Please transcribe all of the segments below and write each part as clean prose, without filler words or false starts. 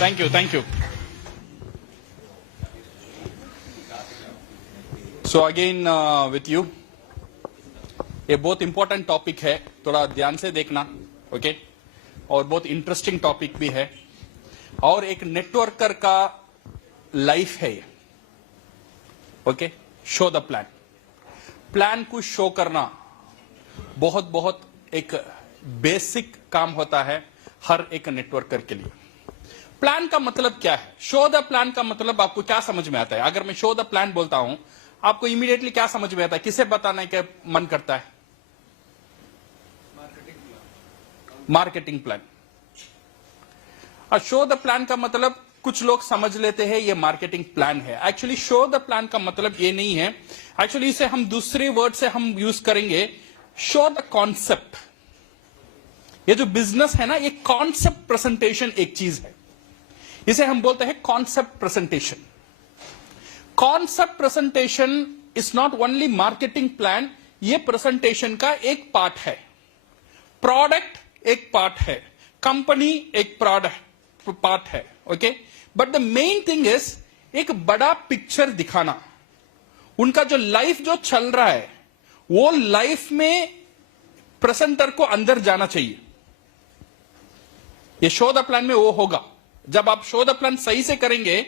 Thank you, thank you. So again with you, ये बहुत important topic है, थोड़ा ध्यान से देखना, ओके? और बहुत इंटरेस्टिंग टॉपिक भी है, और एक नेटवर्कर का लाइफ है ये, okay? Show the plan. Plan को शो करना बहुत बहुत एक बेसिक काम होता है हर एक नेटवर्कर के लिए. प्लान का मतलब क्या है? शो द प्लान का मतलब आपको क्या समझ में आता है? अगर मैं शो द प्लान बोलता हूं, आपको इमीडिएटली क्या समझ में आता है? किसे बताने का मन करता है? Marketing plan. और शो द प्लान का मतलब कुछ लोग समझ लेते हैं ये मार्केटिंग प्लान है. एक्चुअली शो द प्लान का मतलब ये नहीं है. एक्चुअली इसे हम दूसरे वर्ड से हम यूज करेंगे, शो द कॉन्सेप्ट. ये जो बिजनेस है ना, ये कॉन्सेप्ट प्रेजेंटेशन एक चीज है. इसे हम बोलते हैं concept presentation. Concept presentation is not only marketing plan. ये प्रेजेंटेशन का एक पार्ट है. प्रोडक्ट एक पार्ट है, कंपनी एक प्रोडक्ट पार्ट है, okay? But the main thing is एक बड़ा पिक्चर दिखाना. उनका जो लाइफ जो चल रहा है, वो लाइफ में प्रेजेंटर को अंदर जाना चाहिए. ये शो द प्लान में वो होगा. जब आप शो द प्लान सही से करेंगे,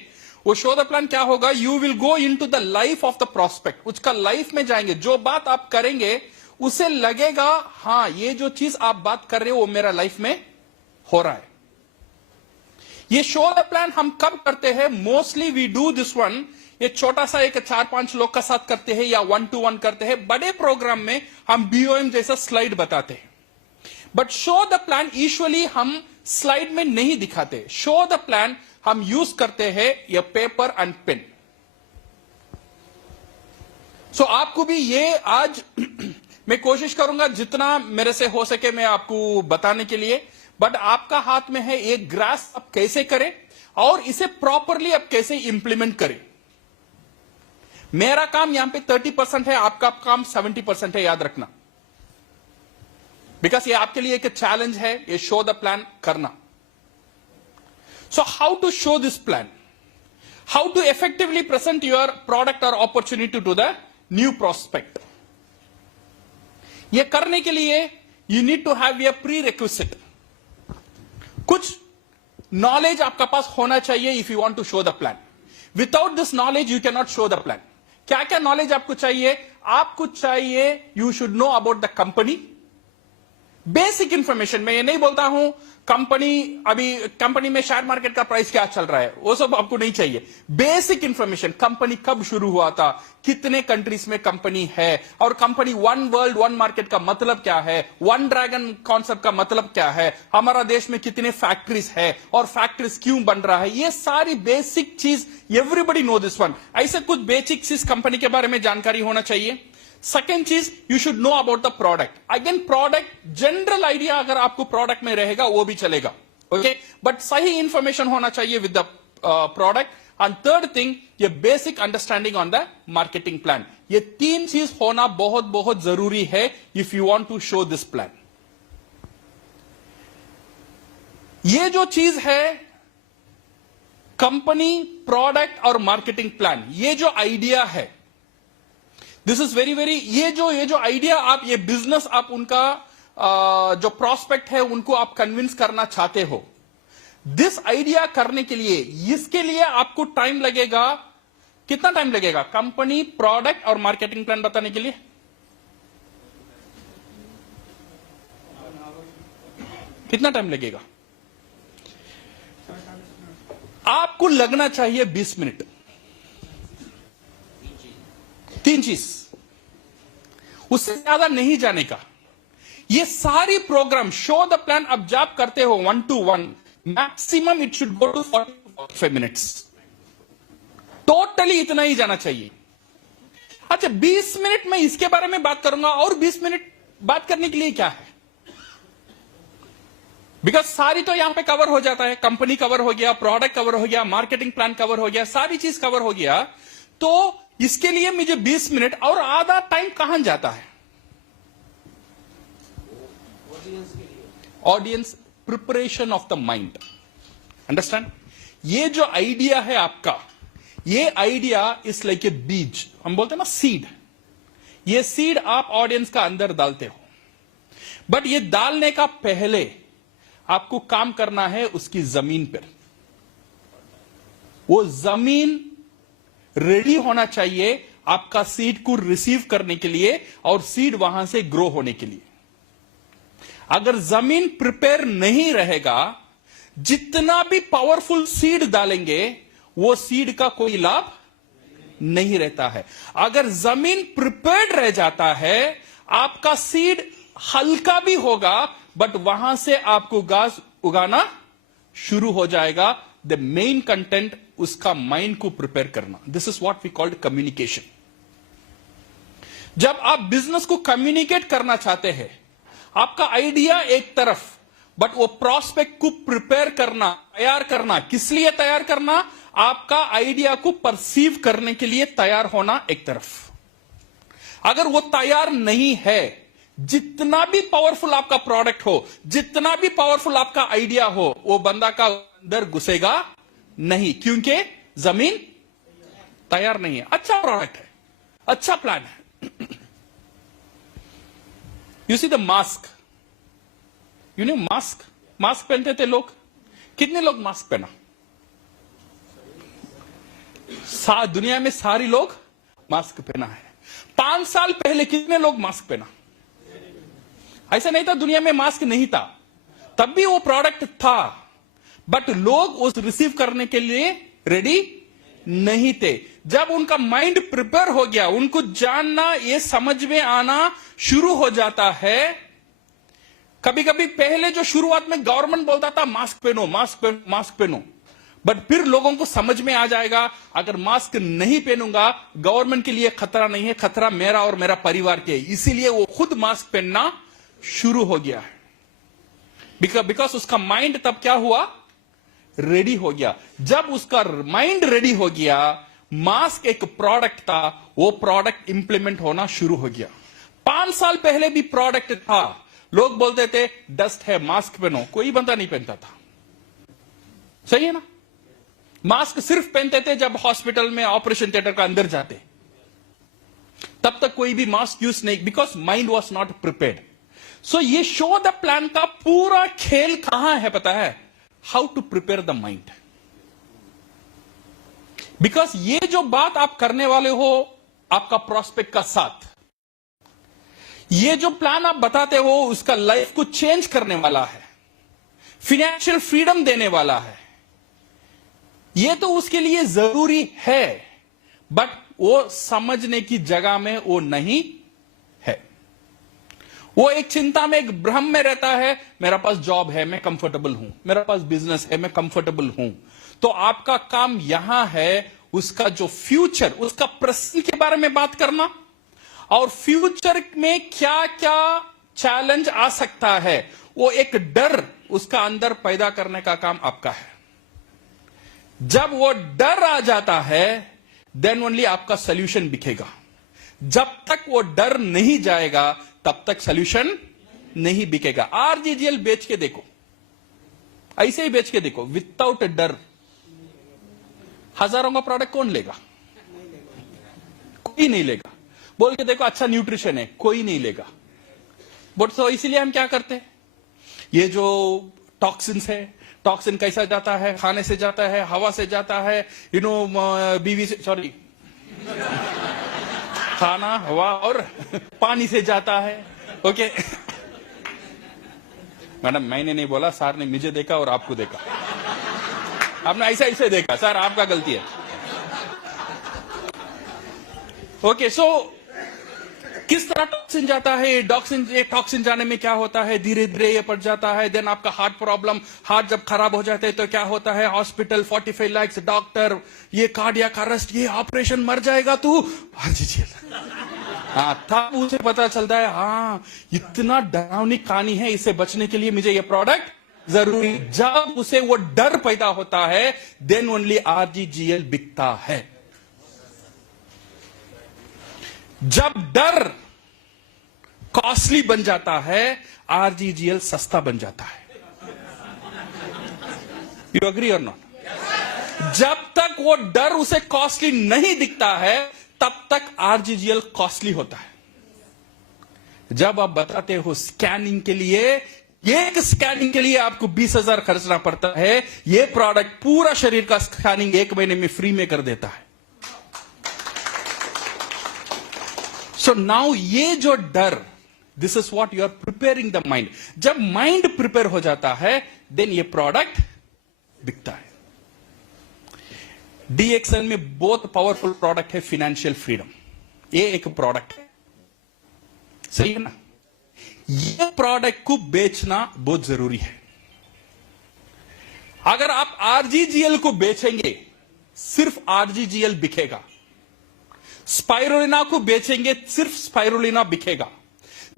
वो शो द प्लान क्या होगा? You will go into the life of the prospect. उसका लाइफ में जाएंगे. जो बात आप करेंगे उसे लगेगा हां, ये जो चीज आप बात कर रहे हो वो मेरा लाइफ में हो रहा है. ये शो द प्लान हम कब करते हैं? Mostly we do this one. ये छोटा सा एक 4-5 लोग का साथ करते हैं या 1-to-1 करते हैं. बड़े प्रोग्राम में हम बीओएम जैसा स्लाइड बताते हैं. But show the plan usually हम स्लाइड में नहीं दिखाते. शो द प्लान हम यूज करते हैं ये पेपर एंड पेन. सो आपको भी ये आज मैं कोशिश करूंगा जितना मेरे से हो सके मैं आपको बताने के लिए. बट आपका हाथ में है एक ग्रास आप कैसे करें और इसे प्रॉपरली आप कैसे इंप्लीमेंट करें. मेरा काम यहां पे 30% है, आपका काम 70% है, याद रखना. बिकॉज ये आपके लिए एक चैलेंज है, ये शो द प्लान करना. So how to show this plan? How to effectively present your product और opportunity to the new prospect? ये करने के लिए you need to have a prerequisite. कुछ नॉलेज आपका पास होना चाहिए if you want to show the plan. Without this knowledge you can not show the plan. क्या क्या नॉलेज आपको चाहिए? आपको चाहिए you should know about the company. Basic information. मैं ये नहीं बोलता हूं कंपनी, अभी कंपनी में शेयर मार्केट का प्राइस क्या चल रहा है, वो सब आपको नहीं चाहिए. Basic information. कंपनी कब शुरू हुआ था, कितने कंट्रीज में कंपनी है, और company one world one market का मतलब क्या है, वन ड्रैगन कॉन्सेप्ट का मतलब क्या है, हमारा देश में कितने फैक्ट्रीज है और फैक्ट्रीज क्यों बन रहा है. ये सारी बेसिक चीज एवरीबडी नो दिस वन. ऐसे कुछ बेसिक चीज कंपनी के बारे में जानकारी होना चाहिए. सेकेंड चीज, you should know about the product. Again product, general idea अगर आपको प्रोडक्ट में रहेगा वो भी चलेगा, ओके? बट सही इंफॉर्मेशन होना चाहिए with the product. And third thing, ये basic understanding on the marketing plan. ये तीन चीज होना बहुत बहुत जरूरी है if you want to show this plan. ये जो चीज है कंपनी, प्रोडक्ट और मार्केटिंग प्लान, ये जो आइडिया है, दिस इज वेरी वेरी, ये जो आइडिया आप, ये बिजनेस आप उनका जो प्रोस्पेक्ट है उनको आप कन्विंस करना चाहते हो. दिस आइडिया करने के लिए, इसके लिए आपको टाइम लगेगा. कितना टाइम लगेगा? कंपनी, प्रोडक्ट और मार्केटिंग प्लान बताने के लिए कितना टाइम लगेगा? आपको लगना चाहिए 20 मिनट. तीन चीज, उससे ज्यादा नहीं जाने का. ये सारी प्रोग्राम शो द प्लान अब जब करते हो 1-to-1, maximum it should go to 40-45 minutes. Totally इतना ही जाना चाहिए. अच्छा, 20 मिनट में इसके बारे में बात करूंगा, और 20 मिनट बात करने के लिए क्या है? बिकॉज सारी तो यहां पे कवर हो जाता है. कंपनी कवर हो गया, प्रोडक्ट कवर हो गया, मार्केटिंग प्लान कवर हो गया, सारी चीज कवर हो गया. तो इसके लिए मुझे 20 मिनट और आधा टाइम कहां जाता है? Audience preparation of the mind. Understand? ये जो आइडिया है आपका, ये आइडिया इज लाइक ए बीज, हम बोलते हैं ना सीड। ये सीड आप ऑडियंस का अंदर डालते हो, बट ये डालने का पहले आपको काम करना है उसकी जमीन पर। वो जमीन रेडी होना चाहिए आपका सीड को रिसीव करने के लिए और सीड वहां से ग्रो होने के लिए। अगर जमीन प्रिपेयर नहीं रहेगा, जितना भी पावरफुल सीड डालेंगे वो सीड का कोई लाभ नहीं रहता है। अगर जमीन प्रिपेयर्ड रह जाता है, आपका सीड हल्का भी होगा बट वहां से आपको घास उगाना शुरू हो जाएगा। द मेन कंटेंट उसका माइंड को प्रिपेयर करना, this is what we called communication. जब आप बिजनेस को कम्युनिकेट करना चाहते हैं, आपका आइडिया एक तरफ, बट वो प्रोस्पेक्ट को प्रिपेयर करना, तैयार करना, किस लिए तैयार करना? आपका आइडिया को परसीव करने के लिए तैयार होना एक तरफ। अगर वो तैयार नहीं है, जितना भी पावरफुल आपका प्रोडक्ट हो, जितना भी पावरफुल आपका आइडिया हो, वो बंदा का अंदर घुसेगा नहीं, क्योंकि जमीन तैयार नहीं है। अच्छा प्रोडक्ट है, अच्छा प्लान है। You see the mask, you know mask, mask पहनते थे लोग। कितने लोग मास्क पहना? दुनिया में सारी लोग मास्क पहना है। 5 साल पहले कितने लोग मास्क पहना? ऐसा नहीं था दुनिया में मास्क नहीं था, तब भी वो प्रोडक्ट था, बट लोग उस रिसीव करने के लिए रेडी नहीं थे। जब उनका माइंड प्रिपेयर हो गया, उनको जानना, ये समझ में आना शुरू हो जाता है। कभी कभी पहले जो शुरुआत में गवर्नमेंट बोलता था मास्क पहनो, मास्क पहनो, मास्क पहनो, बट फिर लोगों को समझ में आ जाएगा अगर मास्क नहीं पहनूंगा गवर्नमेंट के लिए खतरा नहीं है, खतरा मेरा और मेरा परिवार के, इसीलिए वो खुद मास्क पहनना शुरू हो गया है। बिकॉज उसका माइंड तब क्या हुआ? रेडी हो गया। जब उसका माइंड रेडी हो गया, मास्क एक प्रोडक्ट था, वो प्रोडक्ट इंप्लीमेंट होना शुरू हो गया। 5 साल पहले भी प्रोडक्ट था, लोग बोलते थे डस्ट है मास्क पहनो, कोई बंदा नहीं पहनता था। सही है ना? मास्क सिर्फ पहनते थे जब हॉस्पिटल में ऑपरेशन थिएटर का अंदर जाते, तब तक कोई भी मास्क यूज नहीं, because mind was not prepared. So ये शो द प्लान का पूरा खेल कहां है पता है? How to prepare the mind. Because ये जो बात आप करने वाले हो आपका प्रोस्पेक्ट का साथ, ये जो प्लान आप बताते हो उसका लाइफ को चेंज करने वाला है, फाइनेंशियल फ्रीडम देने वाला है, ये तो उसके लिए जरूरी है, बट वो समझने की जगह में वो नहीं है। वो एक चिंता में, एक भ्रम में रहता है, मेरा पास जॉब है, मैं कंफर्टेबल हूं, मेरा पास बिजनेस है, मैं कंफर्टेबल हूं। तो आपका काम यहां है उसका जो फ्यूचर, उसका प्रेजेंट के बारे में बात करना, और फ्यूचर में क्या क्या चैलेंज आ सकता है, वो एक डर उसका अंदर पैदा करने का काम आपका है। जब वो डर आ जाता है, देन ओनली आपका सॉल्यूशन दिखेगा। जब तक वो डर नहीं जाएगा तब तक सॉल्यूशन नहीं बिकेगा। आरजीजीएल बेच के देखो, ऐसे ही बेच के देखो, विदाउट डर हजारों का प्रोडक्ट कौन लेगा? कोई नहीं लेगा। बोल के देखो अच्छा न्यूट्रिशन है, कोई नहीं लेगा। बट तो इसीलिए हम क्या करते हैं, ये जो टॉक्सिन्स है, टॉक्सिन कैसा जाता है? खाने से जाता है, हवा से जाता है, बीवी से, सॉरी, खाना, हवा और पानी से जाता है। ओके मैडम, मैंने नहीं बोला, सर ने मुझे देखा और आपको देखा, आपने ऐसे देखा, सर आपका गलती है। ओके, सो किस तरह टॉक्सिन जाता है? टॉक्सिन जाने में क्या होता है, धीरे धीरे ये पड़ जाता है। देन आपका हार्ट प्रॉब्लम, हार्ट जब खराब हो जाते हैं तो क्या होता है? हॉस्पिटल, 45 लाख डॉक्टर, ये कार्डियक अरेस्ट, ये ऑपरेशन, मर जाएगा तू। हाँ, तब उसे पता चलता है हाँ इतना डरावनी कहानी है, इससे बचने के लिए मुझे ये प्रोडक्ट जरूरी। जब उसे वो डर पैदा होता है, देन ओनली आरजीजीएल बिकता है। जब डर कॉस्टली बन जाता है, आरजीजीएल सस्ता बन जाता है। यू एग्री और नॉट? जब तक वो डर उसे कॉस्टली नहीं दिखता है तब तक आरजीजीएल कॉस्टली होता है। जब आप बताते हो स्कैनिंग के लिए, एक स्कैनिंग के लिए आपको 20,000 खर्चना पड़ता है, ये प्रोडक्ट पूरा शरीर का स्कैनिंग 1 महीने में फ्री में कर देता है। सो नाउ ये जो डर, this is what you are preparing the mind. जब माइंड प्रिपेयर हो जाता है देन ये प्रोडक्ट बिकता है। डीएक्सएल में बहुत पावरफुल प्रोडक्ट है फाइनेंशियल फ्रीडम। ये एक प्रोडक्ट है, सही है ना। ये प्रोडक्ट को बेचना बहुत जरूरी है। अगर आप आरजीजीएल को बेचेंगे सिर्फ आरजीजीएल बिकेगा, स्पाइरुलिना को बेचेंगे सिर्फ स्पाइरुलिना बिकेगा।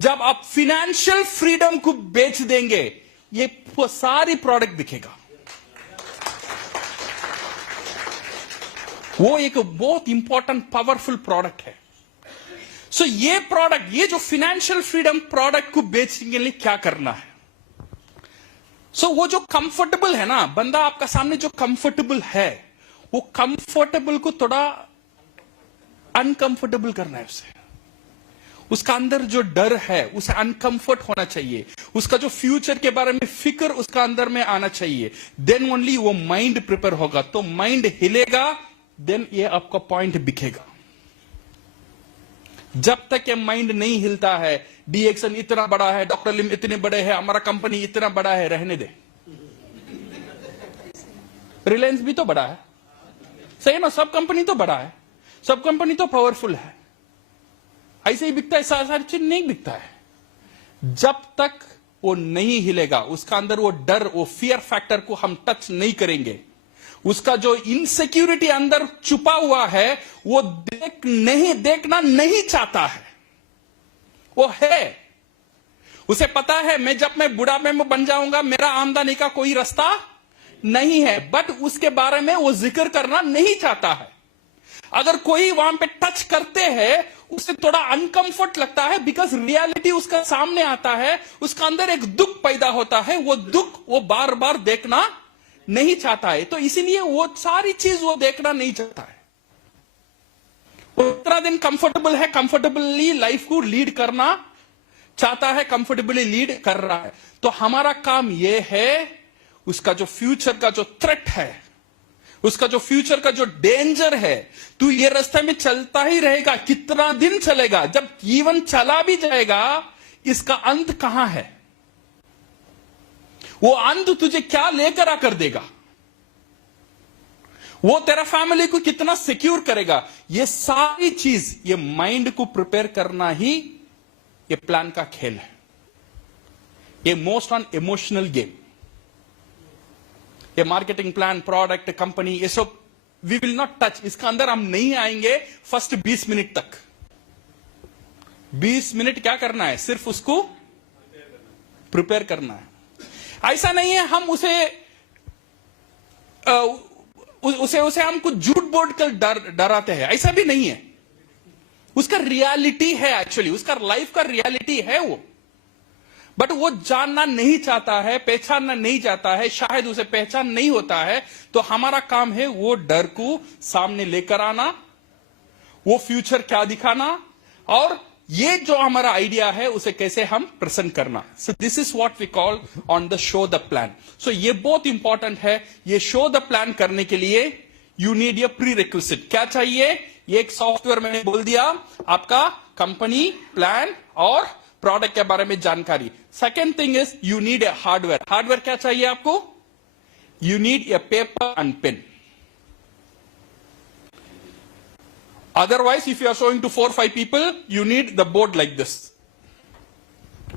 जब आप फाइनेंशियल फ्रीडम को बेच देंगे ये सारी प्रोडक्ट बिकेगा। वो एक बहुत इंपॉर्टेंट पावरफुल प्रोडक्ट है। सो ये प्रोडक्ट, ये जो फाइनेंशियल फ्रीडम प्रोडक्ट को बेचने के लिए क्या करना है। सो वो जो कंफर्टेबल है ना, बंदा आपका सामने जो कंफर्टेबल है, वो कंफर्टेबल को थोड़ा अनकंफर्टेबल करना है उसे। उसका अंदर जो डर है उसे अनकंफर्ट होना चाहिए। उसका जो फ्यूचर के बारे में फिक्र उसका अंदर में आना चाहिए। देन ओनली वो माइंड प्रिपेयर होगा। तो माइंड हिलेगा देन ये आपका पॉइंट बिकेगा। जब तक ये माइंड नहीं हिलता है, डीएक्सएल इतना बड़ा है, डॉक्टर लिम इतने बड़े हैं, हमारा कंपनी इतना बड़ा है, रहने दे। रिलायंस भी तो बड़ा है, सही है ना। सब कंपनी तो बड़ा है, सब कंपनी तो पावरफुल है। ऐसे ही बिकता है, सारी चीज नहीं बिकता है। जब तक वो नहीं हिलेगा, उसका अंदर वो डर, वो फियर फैक्टर को हम टच नहीं करेंगे, उसका जो इनसिक्योरिटी अंदर छुपा हुआ है वो देखना नहीं चाहता है। वो है, उसे पता है जब मैं बुढ़ापे में बन जाऊंगा मेरा आमदनी का कोई रास्ता नहीं है, बट उसके बारे में वो जिक्र करना नहीं चाहता है। अगर कोई वहां पे टच करते हैं उसे थोड़ा अनकंफर्ट लगता है, बिकॉज रियलिटी उसका सामने आता है, उसका अंदर एक दुख पैदा होता है। वो दुख वो बार बार देखना नहीं चाहता है, तो इसीलिए वो सारी चीज वो देखना नहीं चाहता है। वो इतना दिन कंफर्टेबल है, कंफर्टेबली लाइफ को लीड करना चाहता है, कंफर्टेबली लीड कर रहा है। तो हमारा काम यह है उसका जो फ्यूचर का जो थ्रेट है, उसका जो फ्यूचर का जो डेंजर है, तू ये रास्ते में चलता ही रहेगा, कितना दिन चलेगा, जब जीवन चला भी जाएगा इसका अंत कहां है, वो अंत तुझे क्या लेकर आकर देगा, वो तेरा फैमिली को कितना सिक्योर करेगा, ये सारी चीज, ये माइंड को प्रिपेयर करना ही ये प्लान का खेल है। ये मोस्ट ऑन इमोशनल गेम। ये मार्केटिंग प्लान, प्रोडक्ट, कंपनी, ये सब वी विल नॉट टच, इसका अंदर हम नहीं आएंगे फर्स्ट 20 मिनट तक। 20 मिनट क्या करना है, सिर्फ उसको प्रिपेयर करना है। ऐसा नहीं है हम उसे हम कुछ झूठ बोल कर डराते हैं, ऐसा भी नहीं है। उसका रियलिटी है, एक्चुअली उसका लाइफ का रियलिटी है वो, बट वो जानना नहीं चाहता है, पहचानना नहीं चाहता है, शायद उसे पहचान नहीं होता है। तो हमारा काम है वो डर को सामने लेकर आना, वो फ्यूचर क्या दिखाना, और ये जो हमारा आइडिया है उसे कैसे हम प्रेजेंट करना। So this is what we call on the show the plan. So ये बहुत इंपॉर्टेंट है। ये शो द प्लान करने के लिए you need A pre requisite. क्या चाहिए, ये एक सॉफ्टवेयर मैंने बोल दिया, आपका कंपनी प्लान और प्रोडक्ट के बारे में जानकारी। Second thing is you need a hardware. Hardware क्या चाहिए आपको, you need a paper and pen. Otherwise, if you are showing to 4 or 5 people, you need the board like this.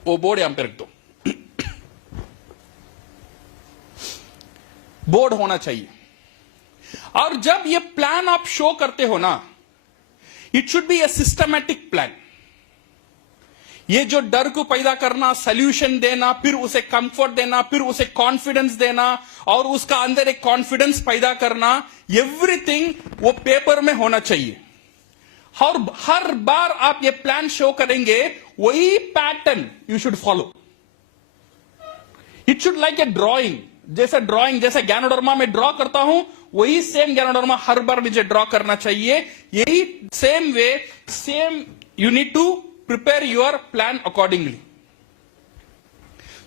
वो board यहां पे रख दो। बोर्ड होना चाहिए। और जब ये प्लान आप शो करते हो ना, it should be A systematic plan. ये जो डर को पैदा करना, सोल्यूशन देना, फिर उसे कंफर्ट देना, फिर उसे कॉन्फिडेंस देना, और उसका अंदर एक कॉन्फिडेंस पैदा करना, एवरीथिंग वो पेपर में होना चाहिए। और हर बार आप ये प्लान शो करेंगे, वही pattern you should follow. It should like a drawing, जैसे ज्ञानोडर्मा में ड्रॉ करता हूं वही सेम गैनोडोर्मा हर बार मुझे ड्रॉ करना चाहिए. यही same way, same you need to prepare your plan accordingly.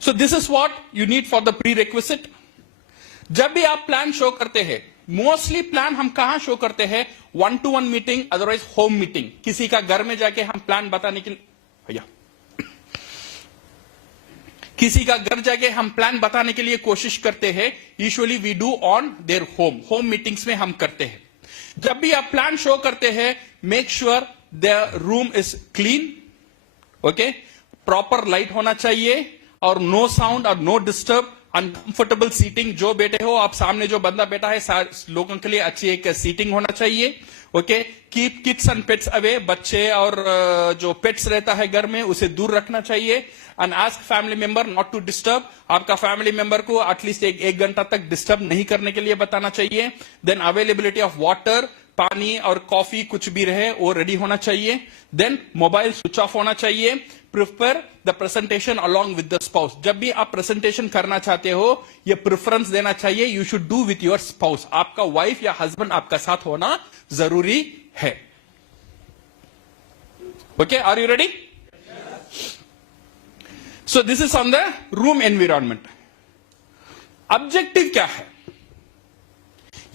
So this is what you need for the prerequisite. जब भी आप प्लान शो करते हैं, मोस्टली प्लान हम कहां शो करते हैं? 1-to-1 meeting, otherwise home meeting. किसी का घर में जाके हम प्लान बताने के लिए, भैया किसी का घर जाके हम प्लान बताने के लिए कोशिश करते हैं. Usually we do on their home meetings में हम करते हैं. जब भी आप प्लान शो करते हैं, make sure the room is clean, okay, proper light होना चाहिए और नो साउंड और नो डिस्टर्ब, अनकंफर्टेबल सीटिंग. जो बैठे हो आप, सामने जो बंदा बैठा है, लोगों के लिए अच्छी एक सीटिंग होना चाहिए. Okay, keep kids and pets away. बच्चे और जो पेट्स रहता है घर में, उसे दूर रखना चाहिए. And ask family member not to disturb. आपका फैमिली मेंबर को एटलीस्ट एक घंटा तक डिस्टर्ब नहीं करने के लिए बताना चाहिए. देन अवेलेबिलिटी ऑफ वाटर, पानी और कॉफी कुछ भी रहे वो रेडी होना चाहिए. देन मोबाइल स्विच ऑफ होना चाहिए. Prepare the presentation along with the spouse. जब भी आप प्रेजेंटेशन करना चाहते हो, ये प्रेफरेंस देना चाहिए. You should do with your spouse. आपका वाइफ या हस्बैंड आपका साथ होना जरूरी है. Okay, are you ready? So this is on the room environment. Objective क्या है?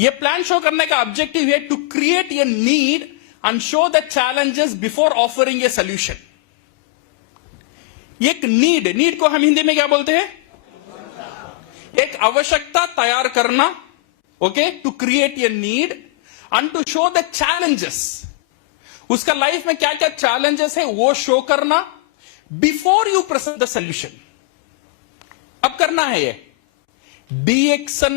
ये प्लान शो करने का ऑब्जेक्टिव है to create a need and show the challenges before offering a solution. एक नीड को हम हिंदी में क्या बोलते हैं? एक आवश्यकता तैयार करना. Okay, to create a need and to show the challenges. उसका लाइफ में क्या क्या चैलेंजेस है वो शो करना before you present the solution. अब करना है ये डी-एक्शन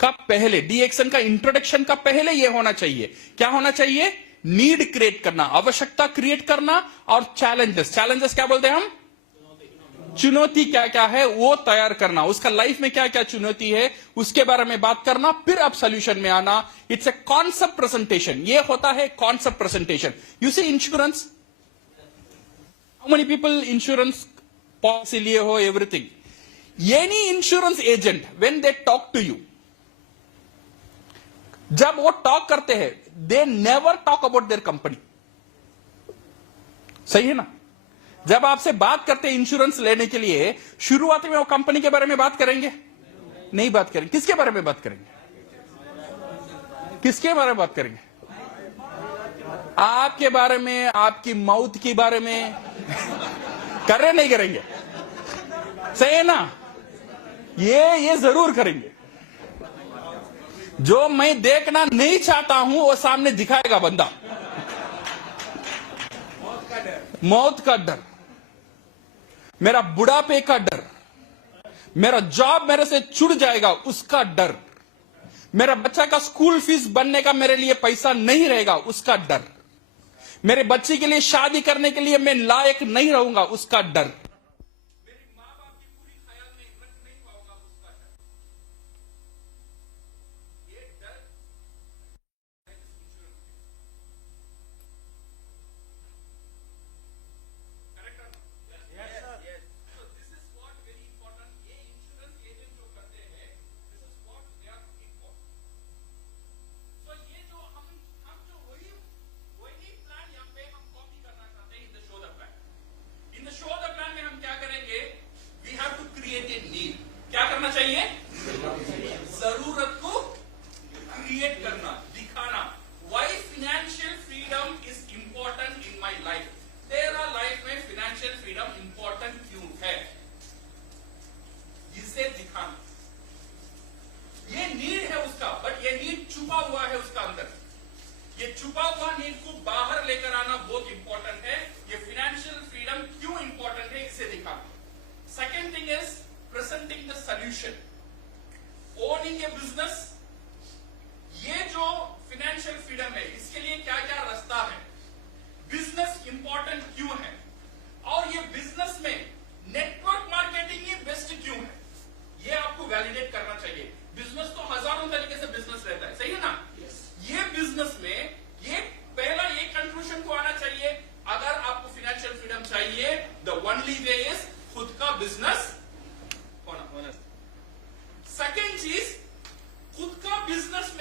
का पहले, डी-एक्शन का इंट्रोडक्शन का पहले ये होना चाहिए. क्या होना चाहिए? नीड क्रिएट करना, आवश्यकता क्रिएट करना, और चैलेंजेस. चैलेंजेस क्या बोलते हैं हम? चुनौती क्या क्या है वो तैयार करना. उसका लाइफ में क्या क्या चुनौती है उसके बारे में बात करना, फिर आप सोल्यूशन में आना. It's a concept presentation. ये होता है concept presentation. You see insurance, how many people insurance policy लिए हो, everything. Any insurance agent when they talk to you, जब वो टॉक करते हैं, they never talk about their company. सही है ना? जब आपसे बात करते हैं इंश्योरेंस लेने के लिए, शुरुआत में वो कंपनी के बारे में बात करेंगे? नहीं बात करेंगे. किसके बारे में बात करेंगे? किसके बारे में बात करेंगे? आपके बारे में, आपकी मौत के बारे में कर रहे नहीं करेंगे? सही है ना? ये जरूर करेंगे. जो मैं देखना नहीं चाहता हूं वो सामने दिखाएगा बंदा. मौत का डर, मेरा बुढ़ापे का डर, मेरा जॉब मेरे से छूट जाएगा उसका डर, मेरा बच्चा का स्कूल फीस बनने का मेरे लिए पैसा नहीं रहेगा उसका डर, मेरे बच्चे के लिए शादी करने के लिए मैं लायक नहीं रहूंगा उसका डर, मेरे मां बाप की पूरी ख्याल में रख नहीं पाऊंगा उसका डर. ये डर चाहिए? जरूरत को क्रिएट करना, दिखाना. Why financial freedom is important in my life? तेरा लाइफ में financial freedom important क्यों है? इसे दिखाना. ये नीड है उसका, बट ये नीड छुपा हुआ है उसका अंदर. ये छुपा हुआ नीड को बाहर लेकर आना बहुत इंपॉर्टेंट है. ये financial freedom क्यों इंपॉर्टेंट है इसे दिखाना. Second thing is presenting the solution. Owning a business, ये जो financial freedom है इसके लिए क्या क्या रास्ता है, बिजनेस इंपॉर्टेंट क्यों है, और ये बिजनेस में नेटवर्क मार्केटिंग ही बेस्ट क्यों है, ये आपको वैलिडेट करना चाहिए. बिजनेस तो हजारों तरीके से बिजनेस रहता है, सही है ना? ये बिजनेस में ये पहला ये कंक्लूजन को आना चाहिए, अगर आपको फाइनेंशियल फ्रीडम चाहिए, द ओनली वे इज खुद का बिजनेस होना. सेकेंड चीज, खुद का business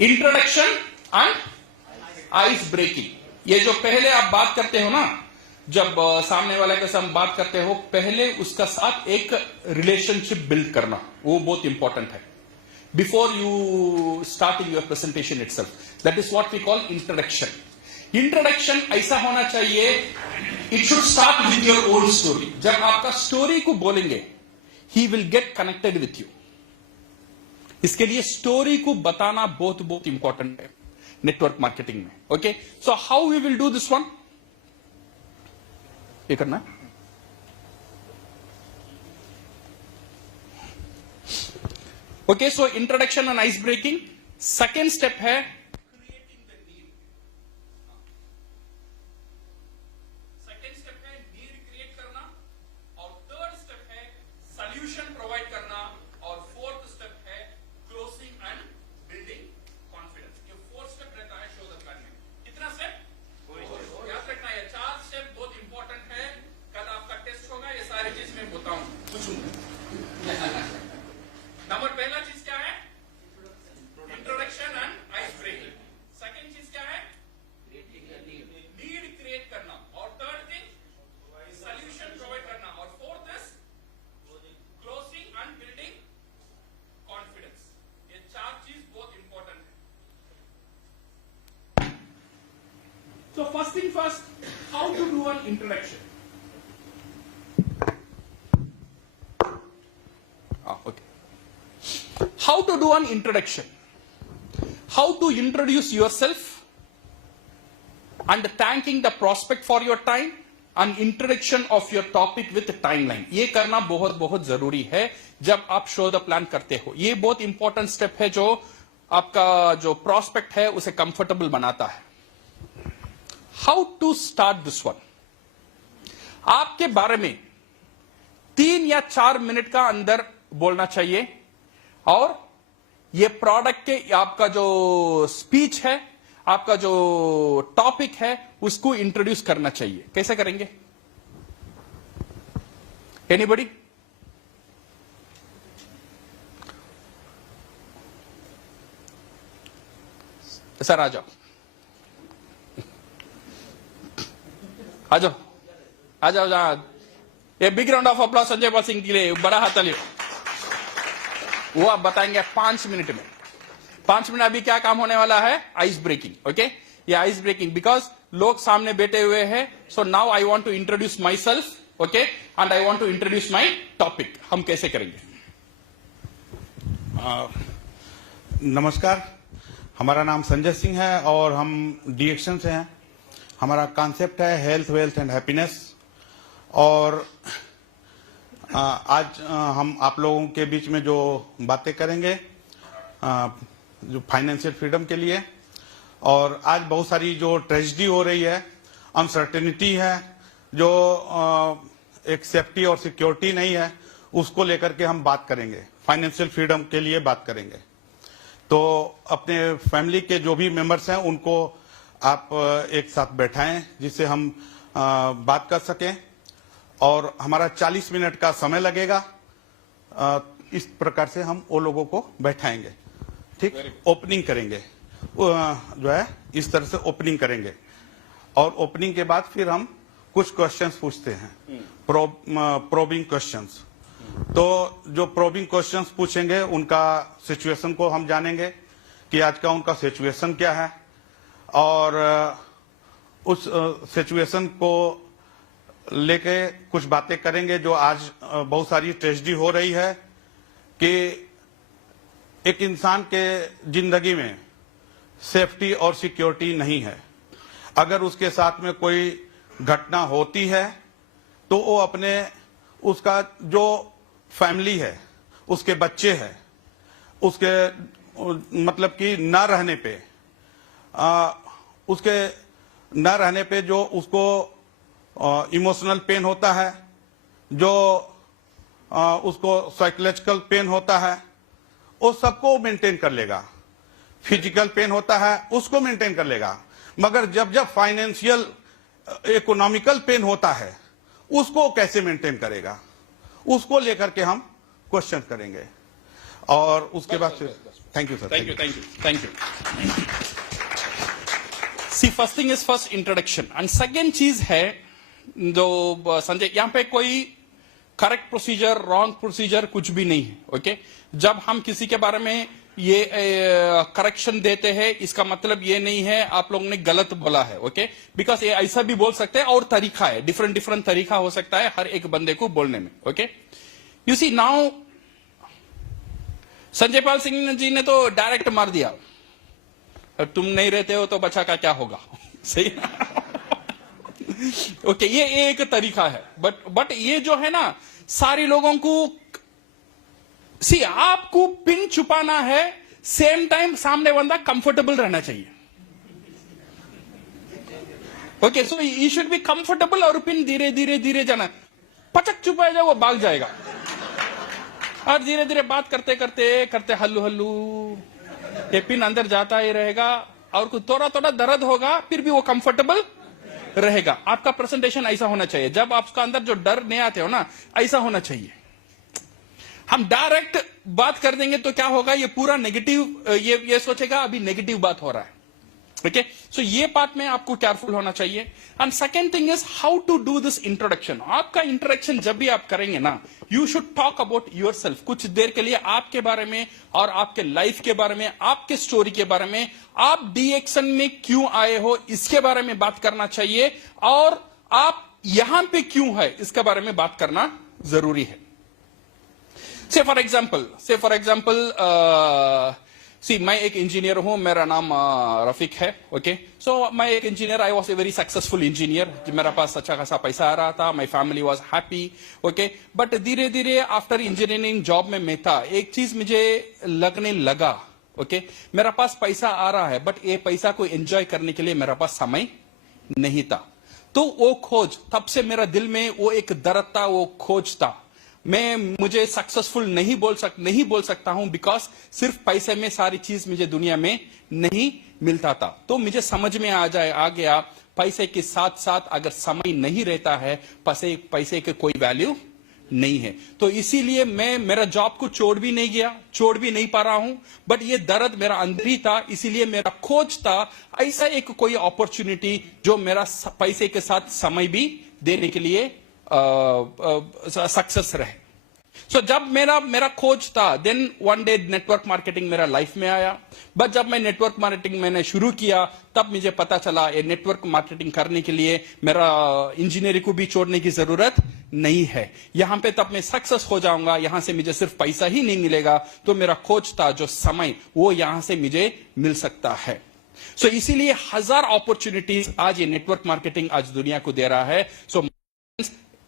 introduction and ice breaking. ये जो पहले आप बात करते हो ना, जब सामने वाले के साथ बात करते हो, पहले उसका साथ एक रिलेशनशिप बिल्ड करना, वो बहुत इंपॉर्टेंट है before you starting your presentation itself. That is what we call introduction. Introduction ऐसा होना चाहिए, it should start with your own story. जब आपका स्टोरी को बोलेंगे, he will get connected with you. इसके लिए स्टोरी को बताना बहुत बहुत इंपॉर्टेंट है नेटवर्क मार्केटिंग में। Okay, so how we will do this one, ये करना है। Okay, so introduction and ice breaking. Second step है creating the need. Second step है नीड क्रिएट करना, और थर्ड स्टेप है सॉल्यूशन प्रोवाइड करना, और फोर्थ स्टेप है क्लोजिंग एंड बिल्डिंग कॉन्फिडेंस। ये फोर्थ स्टेप रहता है शो द प्लान में। कितना स्टेप? याद रखना है, 4 स्टेप बहुत इंपॉर्टेंट है। कल आपका टेस्ट होगा, ये सारी चीज मैं बताऊं, पूछूंगा। नंबर पहला चीज क्या है? Introduction and ice breaking. Second चीज क्या है? नीड क्रिएट करना, और थर्ड थिंग सॉल्यूशन प्रोवाइड करना, और fourth is closing and building confidence. ये 4 चीज बहुत इंपॉर्टेंट है। So first thing first, how to do an introduction? Okay. How to do an introduction? How to introduce yourself and thanking the prospect for your time, and introduction of your topic with timeline. ये करना बहुत बहुत जरूरी है जब आप show the plan करते हो। ये बहुत इंपॉर्टेंट स्टेप है जो आपका जो प्रोस्पेक्ट है उसे कंफर्टेबल बनाता है। How to start this one? आपके बारे में 3 या 4 मिनट का अंदर बोलना चाहिए, और ये प्रोडक्ट के आपका जो स्पीच है, आपका जो टॉपिक है, उसको इंट्रोड्यूस करना चाहिए। कैसे करेंगे? एनीबॉडी? सर आ जाओ, आ जाओ, आ जाओ, जाओ। ये big round of applause Sanjay Pal Singh के लिए, बड़ा हाथ तालियों। वो आप बताएंगे 5 मिनट में। 5 मिनट अभी क्या काम होने वाला है? Ice breaking. ओके, ये आइस ब्रेकिंग, बिकॉज लोग सामने बैठे हुए हैं। So now I want to introduce myself, okay, and I want to introduce my topic. हम कैसे करेंगे? नमस्कार, हमारा नाम संजय सिंह है और हम डीएक्शन से हैं। हमारा कॉन्सेप्ट है हेल्थ, वेल्थ एंड हैप्पीनेस। और आज हम आप लोगों के बीच में जो बातें करेंगे जो फाइनेंशियल फ्रीडम के लिए, और आज बहुत सारी जो ट्रेजेडी हो रही है, अनसर्टेनिटी है, जो एक सेफ्टी और सिक्योरिटी नहीं है, उसको लेकर के हम बात करेंगे। फाइनेंशियल फ्रीडम के लिए बात करेंगे। तो अपने फैमिली के जो भी मेंबर्स हैं उनको आप एक साथ बैठाएं जिससे हम बात कर सकें, और हमारा 40 मिनट का समय लगेगा। इस प्रकार से हम वो लोगों को बैठाएंगे। ठीक, ओपनिंग करेंगे, जो है इस तरह से ओपनिंग करेंगे, और ओपनिंग के बाद फिर हम कुछ क्वेश्चंस पूछते हैं, प्रोबिंग क्वेश्चंस। तो जो प्रोबिंग क्वेश्चंस पूछेंगे उनका सिचुएशन को हम जानेंगे कि आज का उनका सिचुएशन क्या है, और उस सिचुएशन को लेके कुछ बातें करेंगे। जो आज बहुत सारी ट्रेजेडी हो रही है कि एक इंसान के जिंदगी में सेफ्टी और सिक्योरिटी नहीं है। अगर उसके साथ में कोई घटना होती है तो वो अपने उसका जो फैमिली है, उसके बच्चे हैं, उसके मतलब कि न रहने पे उसके न रहने पे जो उसको इमोशनल पेन होता है, जो उसको साइकोलॉजिकल पेन होता है, वो सबको मेंटेन कर लेगा। फिजिकल पेन होता है उसको मेंटेन कर लेगा, मगर जब जब फाइनेंशियल इकोनॉमिकल पेन होता है उसको कैसे मेंटेन करेगा, उसको लेकर के हम क्वेश्चन करेंगे। और उसके बाद thank you sir. Thank you. See, first thing is first introduction. And second चीज है जो संजय, यहाँ पे कोई करेक्ट प्रोसीजर, रॉन्ग प्रोसीजर कुछ भी नहीं है, ओके? जब हम किसी के बारे में ये करेक्शन देते हैं, इसका मतलब ये नहीं है आप लोगों ने गलत बोला है, ओके? बिकॉज ये ऐसा भी बोल सकते हैं और तरीका है, डिफरेंट तरीका हो सकता है हर एक बंदे को बोलने में, okay? You see now Sanjay Pal Singh ji ने तो डायरेक्ट मार दिया, तुम नहीं रहते हो तो बच्चा का क्या होगा। सही। ओके, ये एक तरीका है, बट ये जो है ना, सारे लोगों को सी आपको पिन छुपाना है, सेम टाइम सामने बंदा कंफर्टेबल रहना चाहिए। Okay, so you should be comfortable और पिन धीरे धीरे जाना, पचक छुपाया जाए वो भाग जाएगा, और धीरे धीरे बात करते करते हल्लू ये पिन अंदर जाता ही रहेगा, और कुछ थोड़ा दर्द होगा, फिर भी वो कंफर्टेबल रहेगा। आपका प्रेजेंटेशन ऐसा होना चाहिए, जब आपका अंदर जो डर नहीं आते हो ना, ऐसा होना चाहिए। हम डायरेक्ट बात कर देंगे तो क्या होगा, ये पूरा नेगेटिव, ये सोचेगा अभी नेगेटिव बात हो रहा है, ओके? सो ये पार्ट में आपको केयरफुल होना चाहिए। And second thing is how to do this introduction. आपका इंट्रोडक्शन जब भी आप करेंगे ना, you should talk about yourself, कुछ देर के लिए आपके बारे में और आपके लाइफ के बारे में, आपके स्टोरी के बारे में, आप डीएक्शन में क्यों आए हो इसके बारे में बात करना चाहिए, और आप यहां पे क्यों है इसके बारे में बात करना जरूरी है। से फॉर एग्जाम्पल सी, मैं एक इंजीनियर हूं, मेरा नाम रफीक है, ओके? सो मैं एक engineer, I was a very successful engineer, मेरे पास अच्छा खासा पैसा आ रहा था, my family was happy, okay? But धीरे धीरे आफ्टर इंजीनियरिंग जॉब में मैं था, एक चीज मुझे लगने लगा, ओके? मेरा पास पैसा आ रहा है, बट ये पैसा को एंजॉय करने के लिए मेरा पास समय नहीं था। तो वो खोज, तब से मेरा दिल में वो एक दर्द था, वो खोज था। मुझे सक्सेसफुल नहीं बोल सकता हूं, बिकॉज सिर्फ पैसे में सारी चीज मुझे दुनिया में नहीं मिलता था। तो मुझे समझ में आ गया, पैसे के साथ साथ अगर समय नहीं रहता है, पैसे के कोई वैल्यू नहीं है। तो इसीलिए मैं मेरा जॉब को छोड़ भी नहीं पा रहा हूं, बट ये दर्द मेरा अंदर ही था, इसीलिए मेरा खोज था ऐसा एक कोई अपॉर्चुनिटी जो मेरा पैसे के साथ समय भी देने के लिए सक्सेस रहे। सो जब मेरा खोज था, then one day network marketing मेरा लाइफ में आया। बट जब मैं नेटवर्क मार्केटिंग मैंने शुरू किया, तब मुझे पता चला ये नेटवर्क मार्केटिंग करने के लिए मेरा इंजीनियरिंग को भी छोड़ने की जरूरत नहीं है। यहां पे तब मैं सक्सेस हो जाऊंगा, यहां से मुझे सिर्फ पैसा ही नहीं मिलेगा। तो मेरा खोज था जो समय, वो यहां से मुझे मिल सकता है। सो इसीलिए 1000 अपॉर्चुनिटीज आज ये नेटवर्क मार्केटिंग आज दुनिया को दे रहा है। सो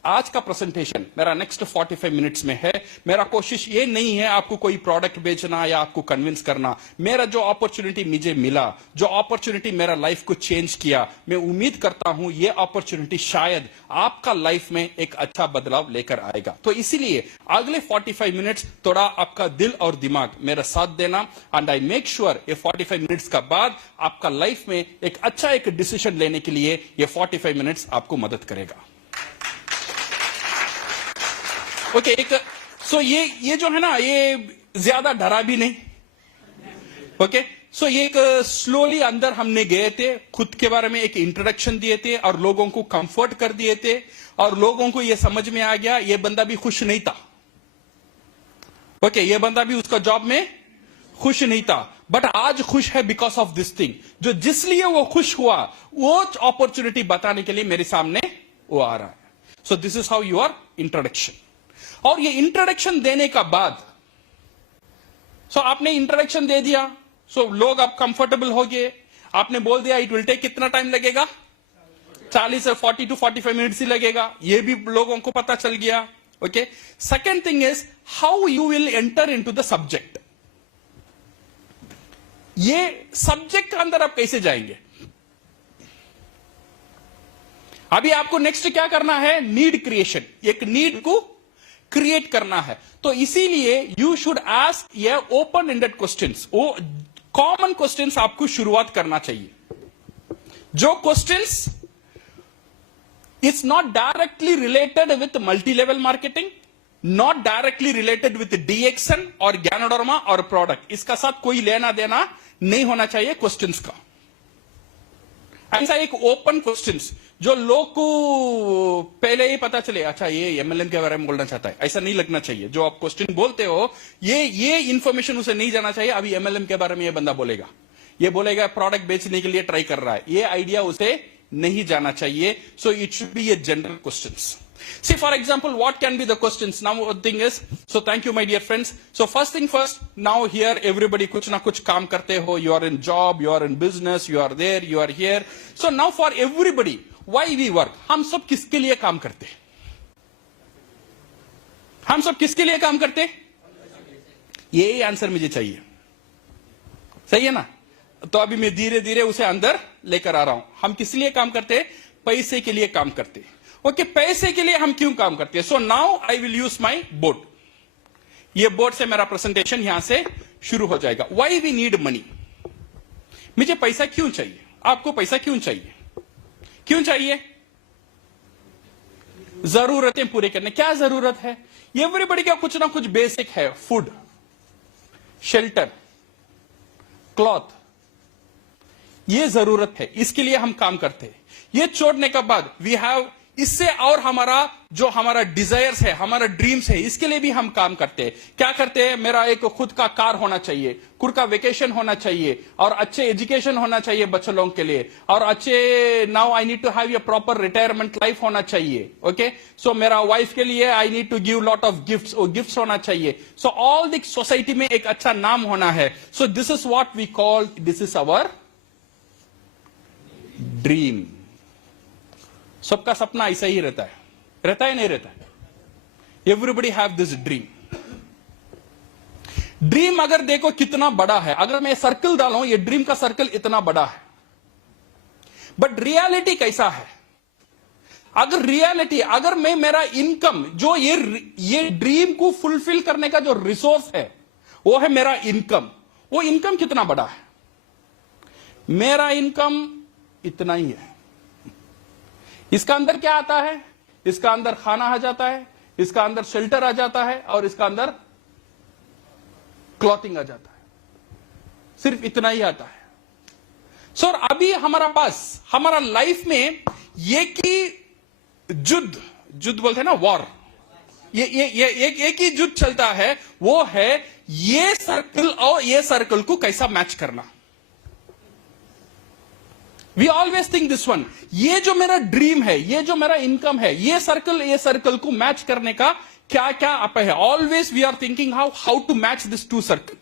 आज का प्रेजेंटेशन मेरा नेक्स्ट 45 मिनट्स में है। मेरा कोशिश ये नहीं है आपको कोई प्रोडक्ट बेचना या आपको कन्विंस करना। मेरा जो अपॉर्चुनिटी मुझे मिला, जो अपॉर्चुनिटी मेरा लाइफ को चेंज किया, मैं उम्मीद करता हूं ये अपॉर्चुनिटी शायद आपका लाइफ में एक अच्छा बदलाव लेकर आएगा। तो इसीलिए अगले 45 मिनट्स थोड़ा आपका दिल और दिमाग मेरा साथ देना, एंड आई मेक श्योर ये 45 मिनट्स का बाद आपका लाइफ में एक अच्छा एक डिसीजन लेने के लिए ये 45 मिनट्स आपको मदद करेगा। ओके, सो ये जो है ना, ये ज्यादा डरा भी नहीं, ओके? सो ये एक स्लोली अंदर हमने गए थे, खुद के बारे में एक इंट्रोडक्शन दिए थे और लोगों को कंफर्ट कर दिए थे, और लोगों को ये समझ में आ गया ये बंदा भी खुश नहीं था, ओके? ये बंदा भी उसका जॉब में खुश नहीं था, बट आज खुश है बिकॉज ऑफ दिस थिंग। जो जिसलिए वो खुश हुआ, वो अपॉर्चुनिटी बताने के लिए मेरे सामने वो आ रहा है। So this is how your introduction. और ये इंट्रोडक्शन देने का बाद, सो आपने इंट्रोडक्शन दे दिया, सो लोग आप कंफर्टेबल हो गए, आपने बोल दिया इट विल टेक कितना टाइम लगेगा, 40 से 40 टू 45 मिनट्स ही लगेगा, ये भी लोगों को पता चल गया, okay? Second thing is how you will enter into the subject. ये सब्जेक्ट के अंदर आप कैसे जाएंगे? अभी आपको नेक्स्ट क्या करना है? नीड क्रिएशन, एक नीड को क्रिएट करना है। तो इसीलिए यू शुड आस्क ये ओपन एंडेड क्वेश्चंस, वो कॉमन क्वेश्चंस आपको शुरुआत करना चाहिए। जो questions it's not directly related with multi level marketing, not directly related with DXN और गैनोडर्मा और प्रोडक्ट, इसका साथ कोई लेना देना नहीं होना चाहिए क्वेश्चंस का। ऐसा एक ओपन क्वेश्चंस जो लोग को पहले ही पता चले, अच्छा ये एमएलएम के बारे में बोलना चाहता है, ऐसा नहीं लगना चाहिए। जो आप क्वेश्चन बोलते हो ये इंफॉर्मेशन उसे नहीं जाना चाहिए, अभी एमएलएम के बारे में ये बंदा बोलेगा, ये बोलेगा प्रोडक्ट बेचने के लिए ट्राई कर रहा है, ये आइडिया उसे नहीं जाना चाहिए। So it should be a general questions. See, for example, what can be the questions? Now, one thing is, so thank you, my dear friends. So first thing first, now here everybody kuch na kuch kaam karte ho. You are in job, you are in business, you are there, you are here. So now for everybody, why we work? हम सब किसके लिए काम करते हैं? हम सब किसके लिए काम करते हैं? यही आंसर मुझे चाहिए, सही है ना? तो अभी मैं धीरे धीरे उसे अंदर लेकर आ रहा हूं। हम किस लिए काम करते हैं? पैसे के लिए काम करते हैं। ओके, पैसे के लिए हम क्यों काम करते हैं? So now I will use my board. ये बोर्ड से मेरा प्रेजेंटेशन यहां से शुरू हो जाएगा। Why we need money? मुझे पैसा क्यों चाहिए? आपको पैसा क्यों चाहिए? क्यों चाहिए? जरूरतें पूरे करने। क्या जरूरत है? एवरीबडी का कुछ ना कुछ बेसिक है। फूड, शेल्टर, क्लॉथ, ये जरूरत है, इसके लिए हम काम करते हैं। ये छोड़ने के बाद वी हैव, इससे और हमारा डिजायर्स है, हमारा ड्रीम्स है, इसके लिए भी हम काम करते हैं। क्या करते हैं? मेरा एक खुद का कार होना चाहिए, खुद का वेकेशन होना चाहिए, और अच्छे एजुकेशन होना चाहिए बच्चों लोगों के लिए, और अच्छे now I need to have a proper retirement life होना चाहिए। ओके, सो मेरा वाइफ के लिए I need to give lot of gifts, वो गिफ्ट्स होना चाहिए। सो ऑल द सोसाइटी में एक अच्छा नाम होना है। So this is what we call, this is our dream. सबका सपना ऐसा ही रहता है नहीं रहता है? Everybody have this dream. Dream अगर देखो कितना बड़ा है, अगर मैं सर्कल डालूं, ये ड्रीम का सर्कल इतना बड़ा है, बट रियलिटी कैसा है? अगर रियलिटी, अगर मैं मेरा इनकम, जो ये ड्रीम को फुलफिल करने का जो रिसोर्स है वो है मेरा इनकम, वो इनकम कितना बड़ा है? मेरा इनकम इतना ही है। इसका अंदर क्या आता है? इसका अंदर खाना आ जाता है, इसका अंदर शेल्टर आ जाता है, और इसका अंदर क्लॉथिंग आ जाता है। सिर्फ इतना ही आता है। सर अभी हमारा पास, हमारा लाइफ में ये की युद्ध बोलते हैं ना, वॉर, ये एक ही युद्ध चलता है, वो है ये सर्कल और ये सर्कल को कैसा मैच करना। We always think this one, ये जो मेरा ड्रीम है, ये जो मेरा इनकम है, ये सर्कल को मैच करने का क्या क्या आप है? Always we are thinking how to match this two circle.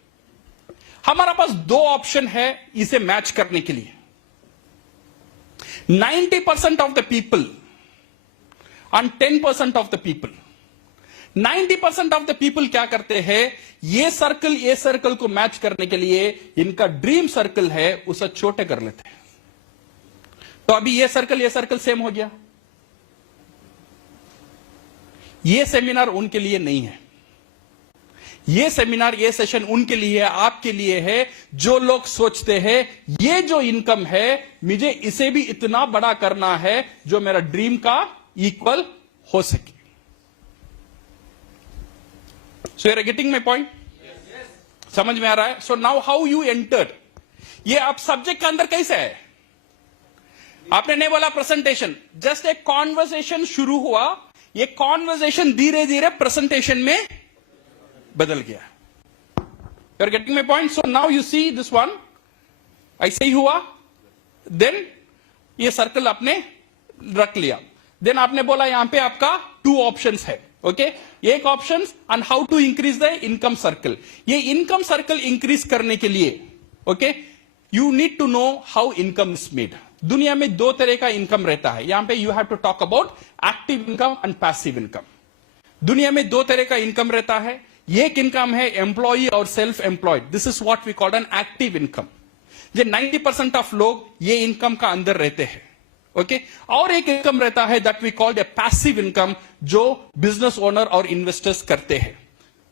हमारा पास दो ऑप्शन है इसे मैच करने के लिए। 90% of the people and 10% of the people, 90% of the people क्या करते हैं? ये सर्कल को मैच करने के लिए इनका ड्रीम सर्कल है उसे छोटे कर लेते हैं। तो अभी ये सर्कल सेम हो गया। ये सेमिनार उनके लिए नहीं है, ये सेमिनार, ये सेशन उनके लिए है, आपके लिए है, जो लोग सोचते हैं ये जो इनकम है मुझे इसे भी इतना बड़ा करना है जो मेरा ड्रीम का इक्वल हो सके। So you are getting my point? समझ में आ रहा है? So now how you entered, ये आप सब्जेक्ट के अंदर कैसे है? आपने नहीं बोला प्रेजेंटेशन, जस्ट एक कॉन्वर्सेशन शुरू हुआ, ये कॉन्वर्सेशन धीरे धीरे प्रेजेंटेशन में बदल गया। You are getting my point? So now you see this one, ऐसे ही हुआ। देन ये सर्कल आपने रख लिया, देन आपने बोला यहां पे आपका 2 ऑप्शंस है। ओके, एक option on how to increase the income circle. ये इनकम सर्कल इंक्रीज करने के लिए, okay, you need to know how income is made. दुनिया में 2 तरह का इनकम रहता है। यहां पे you have to talk about active income and passive income. दुनिया में 2 तरह का इनकम रहता है। एक इनकम है एम्प्लॉई और self employed, this is what we call an active income. जो 90% ऑफ लोग ये इनकम का अंदर रहते हैं। ओके, और एक इनकम रहता है that we called a passive income, जो बिजनेस ओनर और इन्वेस्टर्स करते हैं।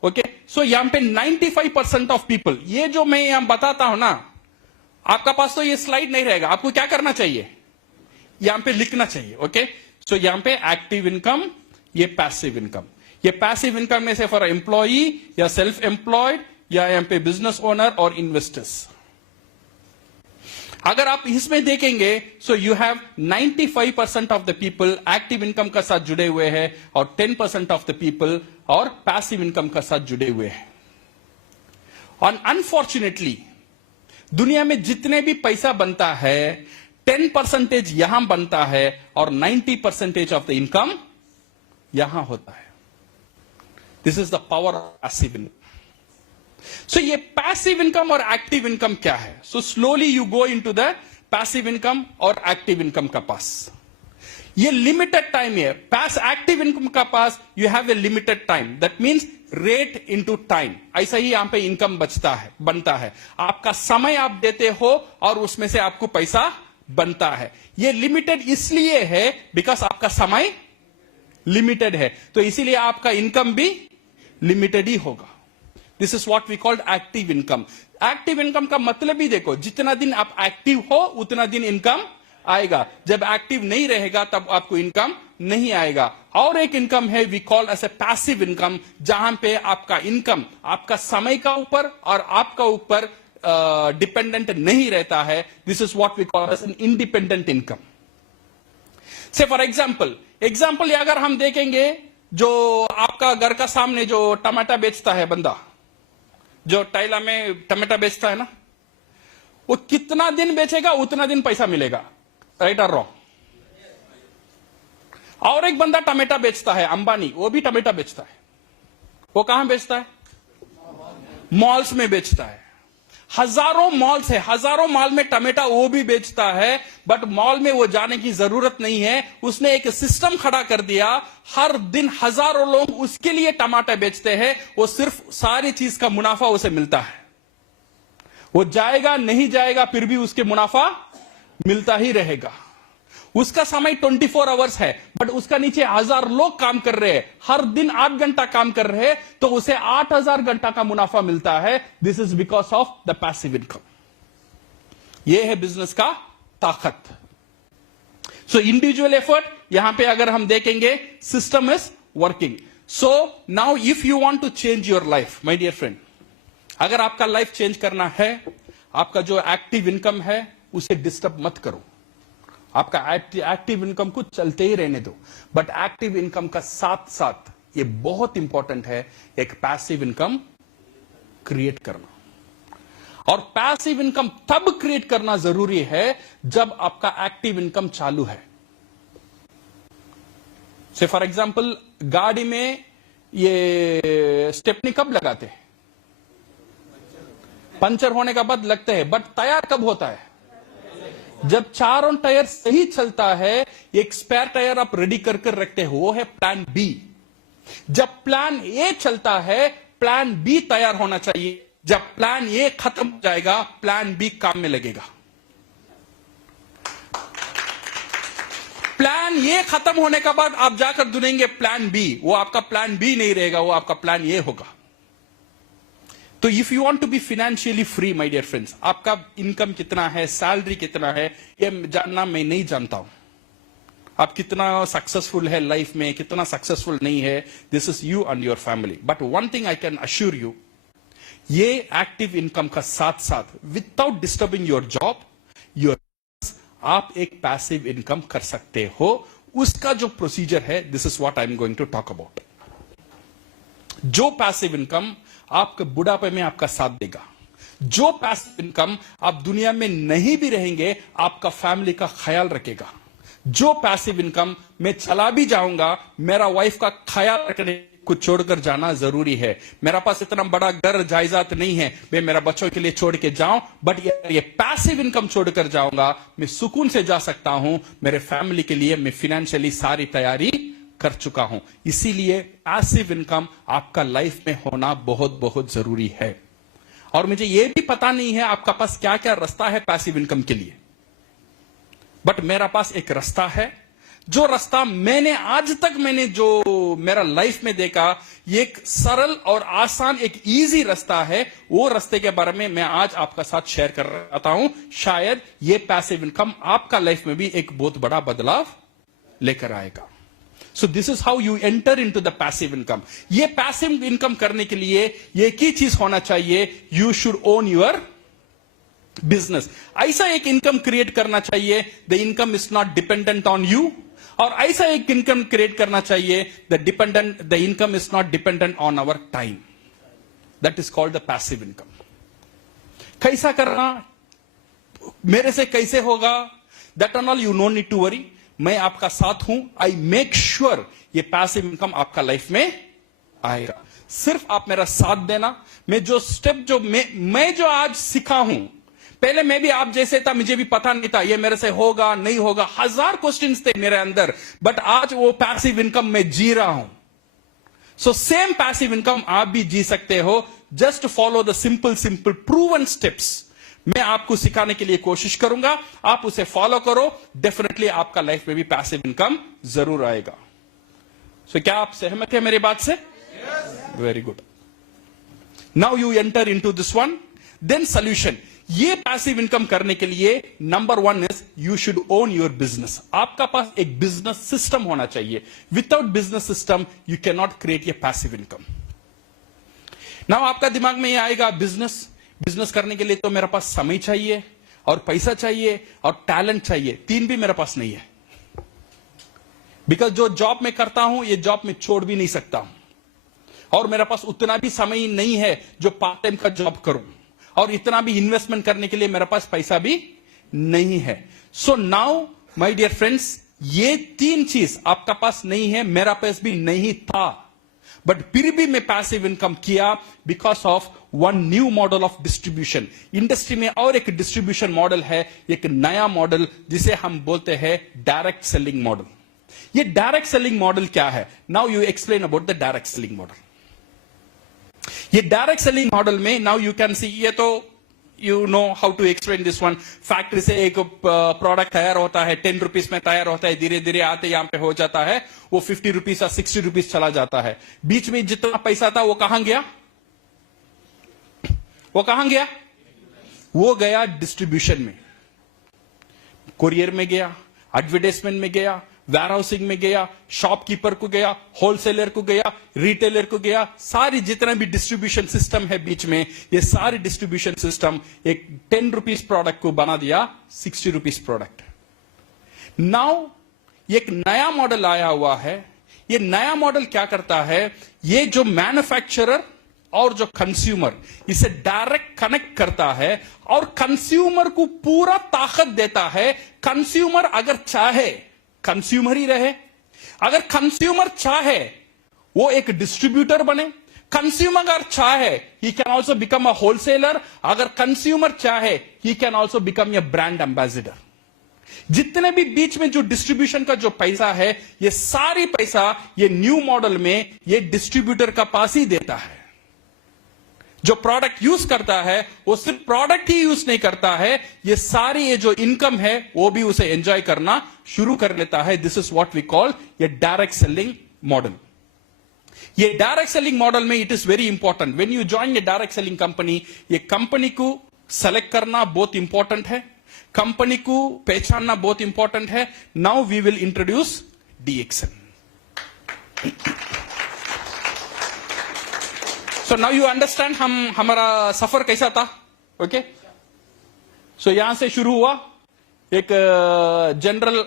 ओके, सो यहां पे 95% ऑफ पीपल, ये जो मैं यहां बताता हूं ना, आपका पास तो ये स्लाइड नहीं रहेगा, आपको क्या करना चाहिए? यहां पे लिखना चाहिए। ओके, सो यहां पे एक्टिव इनकम, ये पैसिव इनकम। ये पैसिव इनकम में से फॉर एम्प्लॉई या सेल्फ एम्प्लॉयड या यहाँ पे बिजनेस ओनर और इन्वेस्टर्स। अगर आप इसमें देखेंगे so you have 95% of the people active income का साथ जुड़े हुए हैं और 10% ऑफ द पीपल और पैसिव इनकम का साथ जुड़े हुए हैं। और अनफॉर्चुनेटली दुनिया में जितने भी पैसा बनता है 10% यहां बनता है और 90% ऑफ द इनकम यहां होता है। This is the power of passive income. So ये पैसिव इनकम और एक्टिव इनकम क्या है? So slowly you go into the passive income और एक्टिव इनकम का पास। ये लिमिटेड टाइम है। एक्टिव इनकम का पास you have a limited time, that means rate into time. ऐसा ही यहां पे इनकम बनता है। आपका समय आप देते हो और उसमें से आपको पैसा बनता है। ये लिमिटेड इसलिए है बिकॉज आपका समय लिमिटेड है, तो इसीलिए आपका इनकम भी लिमिटेड ही होगा। This is what we called active income. Active income का मतलब ही देखो, जितना दिन आप एक्टिव हो उतना दिन इनकम आएगा। जब एक्टिव नहीं रहेगा तब आपको इनकम नहीं आएगा। और एक इनकम है we call as a passive income, जहां पे आपका इनकम आपका समय का ऊपर और आपका ऊपर डिपेंडेंट नहीं रहता है। This is what we call as an independent income. से फॉर एग्जाम्पल अगर हम देखेंगे, जो आपका घर का सामने जो टमाटर बेचता है बंदा, जो टाइला में टमाटर बेचता है ना, वो कितना दिन बेचेगा उतना दिन पैसा मिलेगा, राइट और रॉन्ग? और एक बंदा टमाटर बेचता है, अंबानी, वो भी टमाटर बेचता है। वो कहां बेचता है? मॉल्स में बेचता है। हजारों मॉल्स है, हजारों मॉल में टमाटर वो भी बेचता है, बट मॉल में वो जाने की जरूरत नहीं है। उसने एक सिस्टम खड़ा कर दिया, हर दिन हजारों लोग उसके लिए टमाटर बेचते हैं। वो सिर्फ सारी चीज का मुनाफा उसे मिलता है। वो जाएगा नहीं जाएगा फिर भी उसके मुनाफा मिलता ही रहेगा। उसका समय 24 आवर्स है, बट उसका नीचे 1000 लोग काम कर रहे हैं, हर दिन 8 घंटा काम कर रहे हैं, तो उसे 8000 घंटा का मुनाफा मिलता है। This is because of the passive income. यह है बिजनेस का ताकत। सो इंडिविजुअल एफर्ट, यहां पे अगर हम देखेंगे system is working. So now if you want to change your life, my dear friend, अगर आपका लाइफ चेंज करना है, आपका जो एक्टिव इनकम है उसे डिस्टर्ब मत करो। आपका एक्टिव इनकम को चलते ही रहने दो, बट एक्टिव इनकम का साथ साथ ये बहुत इंपॉर्टेंट है एक पैसिव इनकम क्रिएट करना। और पैसिव इनकम तब क्रिएट करना जरूरी है जब आपका एक्टिव इनकम चालू है। से फॉर एग्जांपल, गाड़ी में ये स्टेपनी कब लगाते हैं? पंचर होने का बाद लगते हैं, बट तैयार कब होता है? जब चारों टायर सही चलता है। एक स्पेयर टायर आप रेडी कर रखते हो, वो है प्लान बी। जब प्लान ए चलता है, प्लान बी तैयार होना चाहिए। जब प्लान ए खत्म हो जाएगा, प्लान बी काम में लगेगा। प्लान ए खत्म होने के बाद आप जाकर ढूंढेंगे प्लान बी, वो आपका प्लान बी नहीं रहेगा, वो आपका प्लान ए होगा। तो if you want to be financially free, my dear friends, आपका इनकम कितना है, सैलरी कितना है, ये जानना मैं नहीं जानता हूं। आप कितना सक्सेसफुल है लाइफ में, कितना सक्सेसफुल नहीं है, this is you and your family. But one thing I can assure you, ये एक्टिव इनकम का साथ साथ विदाउट डिस्टर्बिंग योर जॉब, आप एक पैसिव इनकम कर सकते हो। उसका जो प्रोसीजर है, this is what I am going to talk about. जो पैसिव इनकम आपके बुढ़ापे में आपका साथ देगा, जो पैसिव इनकम आप दुनिया में नहीं भी रहेंगे आपका फैमिली का ख्याल रखेगा, जो पैसिव इनकम मैं चला भी जाऊंगा, मेरा वाइफ का ख्याल रखने को छोड़कर जाना जरूरी है। मेरा पास इतना बड़ा घर जायदाद नहीं है मैं मेरा बच्चों के लिए छोड़ के जाऊं, बट ये पैसिव इनकम छोड़कर जाऊंगा, मैं सुकून से जा सकता हूं। मेरे फैमिली के लिए मैं फाइनेंशियली सारी तैयारी कर चुका हूं। इसीलिए पैसिव इनकम आपका लाइफ में होना बहुत बहुत जरूरी है। और मुझे यह भी पता नहीं है आपका पास क्या क्या रास्ता है पैसिव इनकम के लिए, बट मेरा पास एक रास्ता है। जो रास्ता आज तक मैंने जो मेरा लाइफ में देखा, ये एक सरल और आसान एक इजी रास्ता है। वो रास्ते के बारे में मैं आज आपका साथ शेयर कर रहा हूं। शायद ये पैसिव इनकम आपका लाइफ में भी एक बहुत बड़ा बदलाव लेकर आएगा। So this is how you enter into the passive income. ये passive income करने के लिए एक ही चीज होना चाहिए, you should own your business. ऐसा एक income create करना चाहिए, the income is not dependent on you. और ऐसा एक income create करना चाहिए, the income is not dependent on our time. That is called the passive income. कैसा करना, मेरे से कैसे होगा, that and all you no need to worry. मैं आपका साथ हूं. आई मेक श्योर ये पैसिव इनकम आपका लाइफ में आएगा. सिर्फ आप मेरा साथ देना. मैं जो स्टेप मैं जो आज सीखा हूं, पहले मैं भी आप जैसे था, मुझे भी पता नहीं था ये मेरे से होगा नहीं होगा, 1000 क्वेश्चंस थे मेरे अंदर, बट आज वो पैसिव इनकम में जी रहा हूं. सो सेम पैसिव इनकम आप भी जी सकते हो. Just follow the simple proven steps. मैं आपको सिखाने के लिए कोशिश करूंगा, आप उसे फॉलो करो, डेफिनेटली आपका लाइफ में भी पैसिव इनकम जरूर आएगा. सो क्या आप सहमत हैं मेरी बात से? Very good. Now you enter into this one. Then solution. ये पैसिव इनकम करने के लिए number 1 is you should own your business. आपका पास एक बिजनेस सिस्टम होना चाहिए. Without business system you can not create ये पैसिव इनकम. नाउ आपका दिमाग में ये आएगा, बिजनेस करने के लिए तो मेरे पास समय चाहिए और पैसा चाहिए और टैलेंट चाहिए. 3 भी मेरे पास नहीं है. बिकॉज जो जॉब में करता हूं, ये जॉब में छोड़ भी नहीं सकता हूं, और मेरे पास उतना भी समय नहीं है जो पार्ट टाइम का जॉब करूं, और इतना भी इन्वेस्टमेंट करने के लिए मेरे पास पैसा भी नहीं है. So now my dear friends, ये 3 चीज आपका पास नहीं है, मेरा पास भी नहीं था, बट फिर भी मैं पैसिव इनकम किया because of one new model of distribution. Industry में और एक डिस्ट्रीब्यूशन मॉडल है, एक नया मॉडल जिसे हम बोलते हैं डायरेक्ट सेलिंग मॉडल. ये डायरेक्ट सेलिंग मॉडल क्या है? Now you explain about the direct selling model. ये डायरेक्ट सेलिंग मॉडल में नाउ यू कैन सी, ये तो you know how to explain this one. Factory से एक प्रोडक्ट तैयार होता है, 10 रुपीज में तैयार होता है, धीरे धीरे आते यहां पे हो जाता है वो 50 रुपीज या 60 रुपीज चला जाता है. बीच में जितना पैसा था वो कहां गया? वो गया डिस्ट्रीब्यूशन में, कोरियर में गया, एडवर्टाइजमेंट में गया, वेयरहाउसिंग में गया, शॉपकीपर को गया, होलसेलर को गया, रिटेलर को गया. सारी जितना भी डिस्ट्रीब्यूशन सिस्टम है बीच में, ये सारी डिस्ट्रीब्यूशन सिस्टम एक 10 रुपीज प्रोडक्ट को बना दिया 60 रुपीज प्रोडक्ट. नाउ एक नया मॉडल आया हुआ है. ये नया मॉडल क्या करता है? ये जो मैन्युफैक्चरर और जो कंज्यूमर, इसे डायरेक्ट कनेक्ट करता है और कंज्यूमर को पूरा ताकत देता है. कंज्यूमर अगर चाहे कंज्यूमर ही रहे, अगर कंज्यूमर चाहे वो एक डिस्ट्रीब्यूटर बने, कंज्यूमर अगर चाहे he can also become a wholesaler, अगर कंज्यूमर चाहे he can also become a brand ambassador. जितने भी बीच में जो डिस्ट्रीब्यूशन का जो पैसा है, ये सारी पैसा ये न्यू मॉडल में ये डिस्ट्रीब्यूटर का पास ही देता है. जो प्रोडक्ट यूज करता है वो सिर्फ प्रोडक्ट ही यूज नहीं करता है, ये सारी ये जो इनकम है वो भी उसे एंजॉय करना शुरू कर लेता है. This is what we call ये डायरेक्ट सेलिंग मॉडल. ये डायरेक्ट सेलिंग मॉडल में it is very important when you join a direct selling company, ये कंपनी को सेलेक्ट करना बहुत इंपॉर्टेंट है, कंपनी को पहचानना बहुत इंपॉर्टेंट है. Now we will introduce DXN. So now you understand हमारा सफर कैसा था. ओके, सो यहां से शुरू हुआ, एक जनरल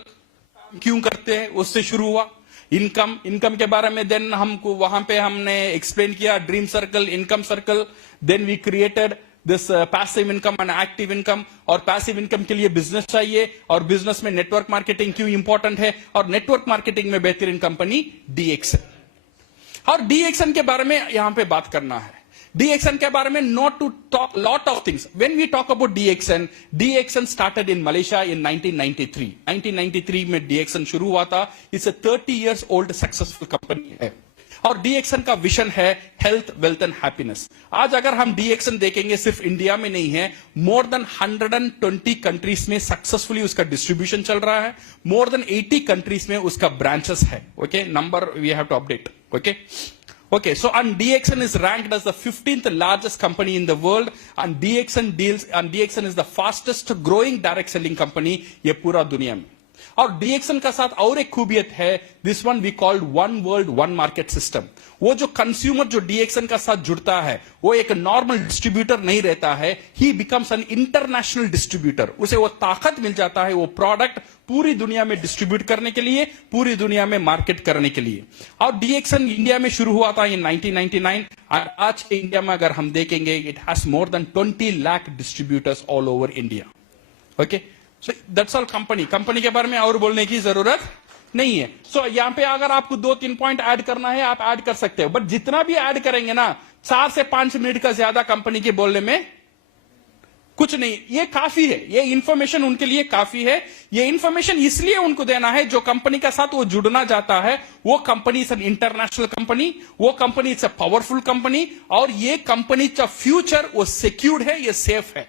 क्यों करते हैं उससे शुरू हुआ, इनकम के बारे में. देन हमको वहां पे हमने एक्सप्लेन किया dream circle, income circle. Then we created this passive income and active income. और पैसिव इनकम के लिए बिजनेस चाहिए, और बिजनेस में नेटवर्क मार्केटिंग क्यों इंपॉर्टेंट है, और नेटवर्क मार्केटिंग में बेहतरीन कंपनी DXN. और DXN के बारे में यहां पे बात करना है. DXN के बारे में not to talk lot of things. When we talk about DXN started in Malaysia in 1993. 1993 में DXN शुरू हुआ था. It's a 30 years old successful company है. और DXN का विजन है हेल्थ, वेल्थ एंड हैप्पीनेस. आज अगर हम DXN देखेंगे, सिर्फ इंडिया में नहीं है, मोर देन 120 कंट्रीज में सक्सेसफुली उसका डिस्ट्रीब्यूशन चल रहा है. मोर देन 80 कंट्रीज में उसका ब्रांचेस है. Okay, number we have to update. Okay, so and DXN is ranked as the 15th largest company in the world, and DXN is the fastest growing direct selling company ये पूरा दुनिया में. और डीएक्सन का साथ और एक खूबियत है, this one we called one world one market system. वो जो कंज्यूमर जो डीएक्सन का साथ जुड़ता है वो एक नॉर्मल डिस्ट्रीब्यूटर नहीं रहता है, ही बिकम्स एन इंटरनेशनल डिस्ट्रीब्यूटर। उसे वो ताकत मिल जाता है वो प्रोडक्ट पूरी दुनिया में डिस्ट्रीब्यूट करने के लिए, पूरी दुनिया में मार्केट करने के लिए। और डीएक्सन इंडिया में शुरू हुआ था इन 1999 और आज के इंडिया में अगर हम देखेंगे it has more than 20 lakh distributors all over India. Okay, so that's all company के बारे में और बोलने की जरूरत नहीं है। सो यहां पे अगर आपको 2-3 पॉइंट ऐड करना है आप ऐड कर सकते हो, बट जितना भी ऐड करेंगे ना 4 से 5 मिनट का ज्यादा कंपनी के बोलने में कुछ नहीं, ये काफी है, ये इंफॉर्मेशन उनके लिए काफी है। ये इंफॉर्मेशन इसलिए उनको देना है जो कंपनी के साथ वो जुड़ना चाहता है, वो company is an international company, वो company is a powerful company, और ये कंपनी का फ्यूचर वो सिक्योर्ड है, ये सेफ है।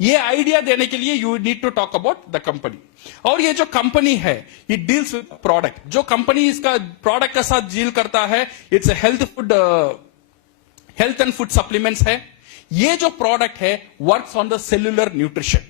ये आइडिया देने के लिए you need to talk about the company. और ये जो कंपनी है इट डील्स विद प्रोडक्ट। जो कंपनी इसका प्रोडक्ट के साथ डील करता है it's health and food supplements है। ये जो प्रोडक्ट है works on the cellular nutrition,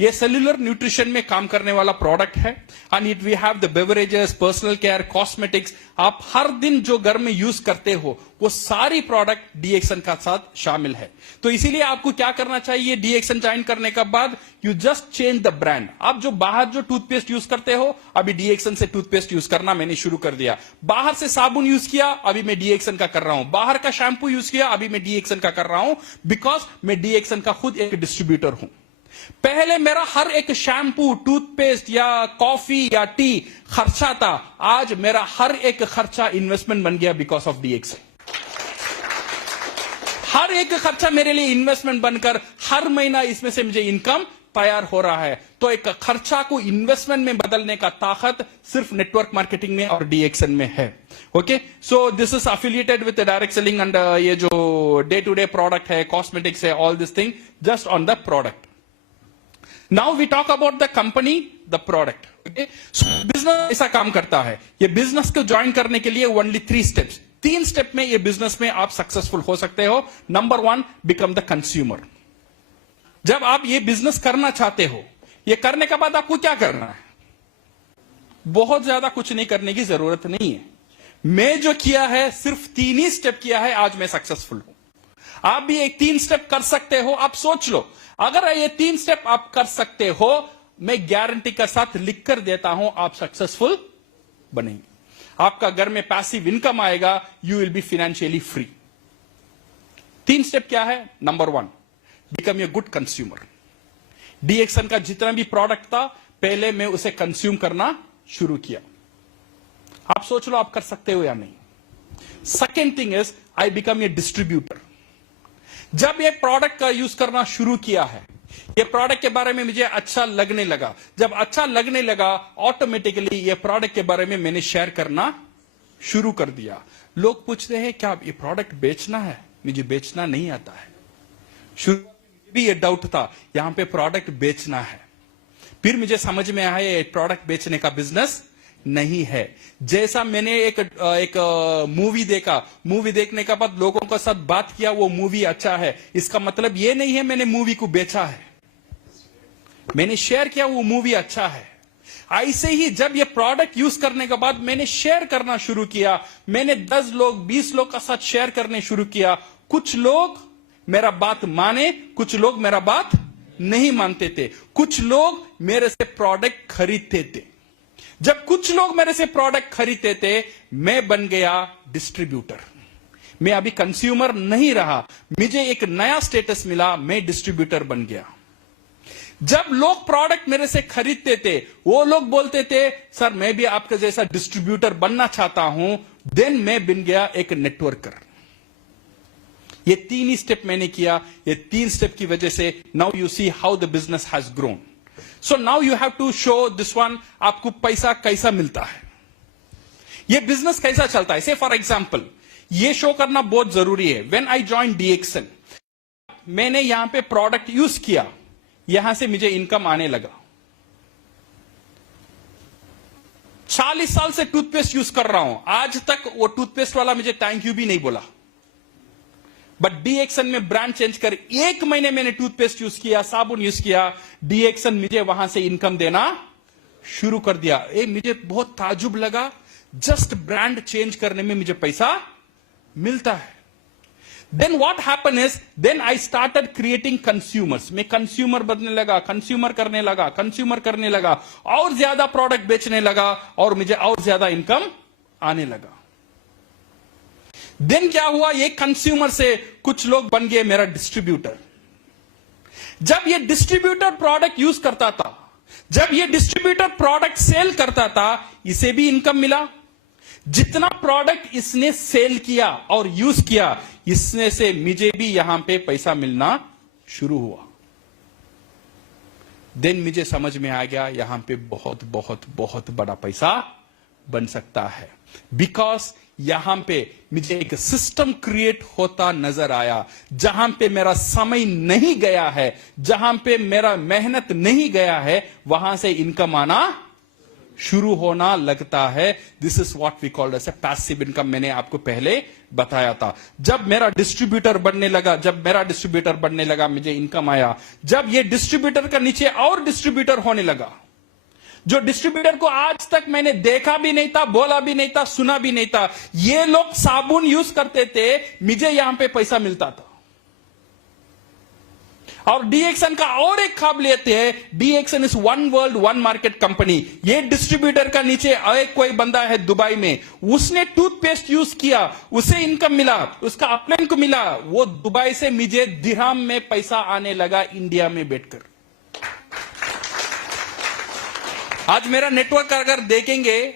ये सेल्यूलर न्यूट्रिशन में काम करने वाला प्रोडक्ट है। And it we have the beverages, personal care, cosmetics, आप हर दिन जो घर में यूज करते हो वो सारी प्रोडक्ट डीएक्सन का साथ शामिल है। तो इसीलिए आपको क्या करना चाहिए, डीएक्सन ज्वाइन करने के बाद you just change the brand. आप जो बाहर जो टूथपेस्ट यूज करते हो अभी डीएक्सन से टूथपेस्ट यूज करना मैंने शुरू कर दिया। बाहर से साबुन यूज किया अभी मैं डीएक्सन का कर रहा हूं। बाहर का शैंपू यूज किया अभी मैं डीएक्सन का कर रहा हूं, बिकॉज मैं डीएक्सन का खुद एक डिस्ट्रीब्यूटर हूं। पहले मेरा हर एक शैम्पू, टूथपेस्ट या कॉफी या टी खर्चा था, आज मेरा हर एक खर्चा इन्वेस्टमेंट बन गया बिकॉज ऑफ डीएक्सन। हर एक खर्चा मेरे लिए इन्वेस्टमेंट बनकर हर महीना इसमें से मुझे इनकम तैयार हो रहा है। तो एक खर्चा को इन्वेस्टमेंट में बदलने का ताकत सिर्फ नेटवर्क मार्केटिंग में और डीएक्सन में है। Okay, so this is affiliated with direct selling and ये जो डे टू डे प्रोडक्ट है, कॉस्मेटिक्स है, all this thing just on the product. Now we talk about the company, the product. Okay, so business ऐसा काम करता है। ये business को ज्वाइन करने के लिए ओनली 3 स्टेप्स, 3 स्टेप में ये बिजनेस में आप सक्सेसफुल हो सकते हो। Number 1, become the consumer. जब आप ये बिजनेस करना चाहते हो, ये करने के बाद आपको क्या करना है? बहुत ज्यादा कुछ नहीं करने की जरूरत नहीं है। मैं जो किया है सिर्फ 3 ही स्टेप किया है, आज मैं सक्सेसफुल हूं। आप भी एक 3 स्टेप कर सकते हो। आप सोच लो, अगर ये 3 स्टेप आप कर सकते हो, मैं गारंटी के साथ लिख कर देता हूं आप सक्सेसफुल बनेंगे। आपका घर में पैसिव इनकम आएगा, you will be financially free. 3 step क्या है? Number 1, become a good consumer. DXN का जितना भी प्रोडक्ट था पहले मैं उसे कंज्यूम करना शुरू किया। आप सोच लो आप कर सकते हो या नहीं। Second thing is I become a distributor. जब ये प्रोडक्ट का यूज करना शुरू किया है, ये प्रोडक्ट के बारे में मुझे अच्छा लगने लगा। जब अच्छा लगने लगा ऑटोमेटिकली ये प्रोडक्ट के बारे में मैंने शेयर करना शुरू कर दिया। लोग पूछते हैं क्या ये प्रोडक्ट बेचना है? मुझे बेचना नहीं आता है। शुरू में भी ये डाउट था, यहां पे प्रोडक्ट बेचना है। फिर मुझे समझ में आया ये प्रोडक्ट बेचने का बिजनेस नहीं है। जैसा मैंने एक मूवी देखा, मूवी देखने के बाद लोगों के साथ बात किया, वो मूवी अच्छा है, इसका मतलब ये नहीं है मैंने मूवी को बेचा है, मैंने शेयर किया वो मूवी अच्छा है। ऐसे ही जब ये प्रोडक्ट यूज करने के बाद मैंने शेयर करना शुरू किया, मैंने 10 लोग 20 लोग का साथ शेयर करने शुरू किया। कुछ लोग मेरा बात माने, कुछ लोग मेरा बात नहीं मानते थे, कुछ लोग मेरे से प्रोडक्ट खरीदते थे। जब कुछ लोग मेरे से प्रोडक्ट खरीदते थे, मैं बन गया डिस्ट्रीब्यूटर। मैं अभी कंज्यूमर नहीं रहा, मुझे एक नया स्टेटस मिला, मैं डिस्ट्रीब्यूटर बन गया। जब लोग प्रोडक्ट मेरे से खरीदते थे, वो लोग बोलते थे सर मैं भी आपका जैसा डिस्ट्रीब्यूटर बनना चाहता हूं। देन मैं बन गया एक नेटवर्कर। ये 3 ही स्टेप मैंने किया। ये 3 स्टेप की वजह से now you see how the business has grown. So now you have to show this one, आपको पैसा कैसा मिलता है, ये बिजनेस कैसा चलता है। से फॉर एग्जाम्पल ये शो करना बहुत जरूरी है। व्हेन आई जॉइन डीएक्सन, मैंने यहां पे प्रोडक्ट यूज किया, यहां से मुझे इनकम आने लगा। 40 साल से टूथपेस्ट यूज कर रहा हूं, आज तक वो टूथपेस्ट वाला मुझे थैंक यू भी नहीं बोला। बट डीएक्सन में ब्रांड चेंज कर 1 महीने मैंने टूथपेस्ट यूज किया, साबुन यूज किया, डीएक्सन मुझे वहां से इनकम देना शुरू कर दिया। मुझे बहुत ताजुब लगा, जस्ट ब्रांड चेंज करने में मुझे पैसा मिलता है। Then what happen is, then I started creating consumers. मैं कंज्यूमर बनने लगा, कंज्यूमर करने लगा, कंज्यूमर करने लगा, और ज्यादा प्रोडक्ट बेचने लगा, और मुझे और ज्यादा इनकम आने लगा। देन क्या हुआ, ये कंज्यूमर से कुछ लोग बन गए मेरा डिस्ट्रीब्यूटर। जब ये डिस्ट्रीब्यूटर प्रोडक्ट यूज करता था, जब ये डिस्ट्रीब्यूटर प्रोडक्ट सेल करता था, इसे भी इनकम मिला। जितना प्रोडक्ट इसने सेल किया और यूज किया, इसमें से मुझे भी यहां पे पैसा मिलना शुरू हुआ। देन मुझे समझ में आ गया, यहां पे बहुत बहुत बहुत बड़ा पैसा बन सकता है। बिकॉज यहां पे मुझे एक सिस्टम क्रिएट होता नजर आया, जहां पे मेरा समय नहीं गया है, जहां पे मेरा मेहनत नहीं गया है, वहां से इनकम आना शुरू होना लगता है। This is what we called as a passive income. मैंने आपको पहले बताया था। जब मेरा डिस्ट्रीब्यूटर बनने लगा, मुझे इनकम आया। जब ये डिस्ट्रीब्यूटर का नीचे और डिस्ट्रीब्यूटर होने लगा, जो डिस्ट्रीब्यूटर को आज तक मैंने देखा भी नहीं था, बोला भी नहीं था, सुना भी नहीं था, ये लोग साबुन यूज करते थे, मुझे यहां पे पैसा मिलता था। और डीएक्सन का और एक काबिलियत है, DXN is one world one market company. ये डिस्ट्रीब्यूटर का नीचे एक कोई बंदा है दुबई में, उसने टूथपेस्ट यूज किया, उसे इनकम मिला, उसका अपलाइन को मिला, वो दुबई से मुझे दिरहम में पैसा आने लगा इंडिया में बैठकर। आज मेरा नेटवर्क अगर देखेंगे,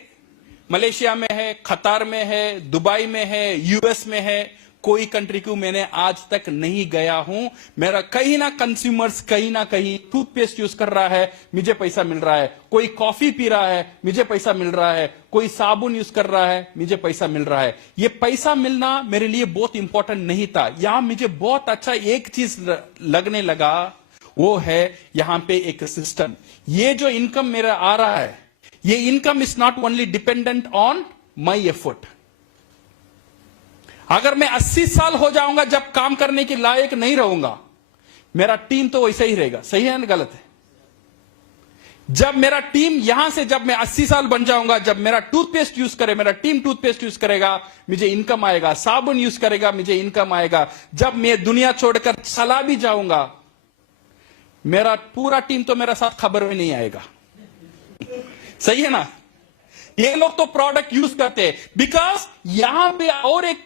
मलेशिया में है, कतार में है, दुबई में है, यूएस में है, कोई कंट्री को मैंने आज तक नहीं गया हूं। मेरा कहीं ना कंज्यूमर्स कहीं ना कहीं टूथपेस्ट यूज कर रहा है, मुझे पैसा मिल रहा है। कोई कॉफी पी रहा है, मुझे पैसा मिल रहा है। कोई साबुन यूज कर रहा है, मुझे पैसा मिल रहा है। ये पैसा मिलना मेरे लिए बहुत इंपॉर्टेंट नहीं था। यहां मुझे बहुत अच्छा एक चीज लगने लगा, वो है यहां पे एक सिस्टम। ये जो इनकम मेरा आ रहा है, ये income is not only dependent on my effort. अगर मैं 80 साल हो जाऊंगा, जब काम करने के लायक नहीं रहूंगा, मेरा टीम तो वैसा ही रहेगा। सही है ना गलत है? जब मेरा टीम यहां से, जब मैं 80 साल बन जाऊंगा, जब मेरा टूथपेस्ट यूज करे, मेरा टीम टूथपेस्ट यूज करेगा, मुझे इनकम आएगा। साबुन यूज करेगा, मुझे इनकम आएगा। जब मैं दुनिया छोड़कर चला भी जाऊंगा, मेरा पूरा टीम तो मेरा साथ खबर में नहीं आएगा। सही है ना? ये लोग तो प्रोडक्ट यूज करते हैं। बिकॉज यहां पे और एक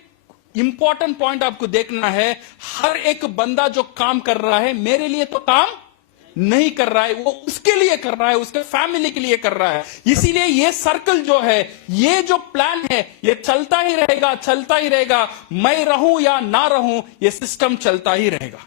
इंपॉर्टेंट पॉइंट आपको देखना है, हर एक बंदा जो काम कर रहा है, मेरे लिए तो काम नहीं कर रहा है, वो उसके लिए कर रहा है, उसके फैमिली के लिए कर रहा है। इसीलिए ये सर्कल जो है, ये जो प्लान है, ये चलता ही रहेगा, चलता ही रहेगा। मैं रहूं या ना रहूं, ये सिस्टम चलता ही रहेगा।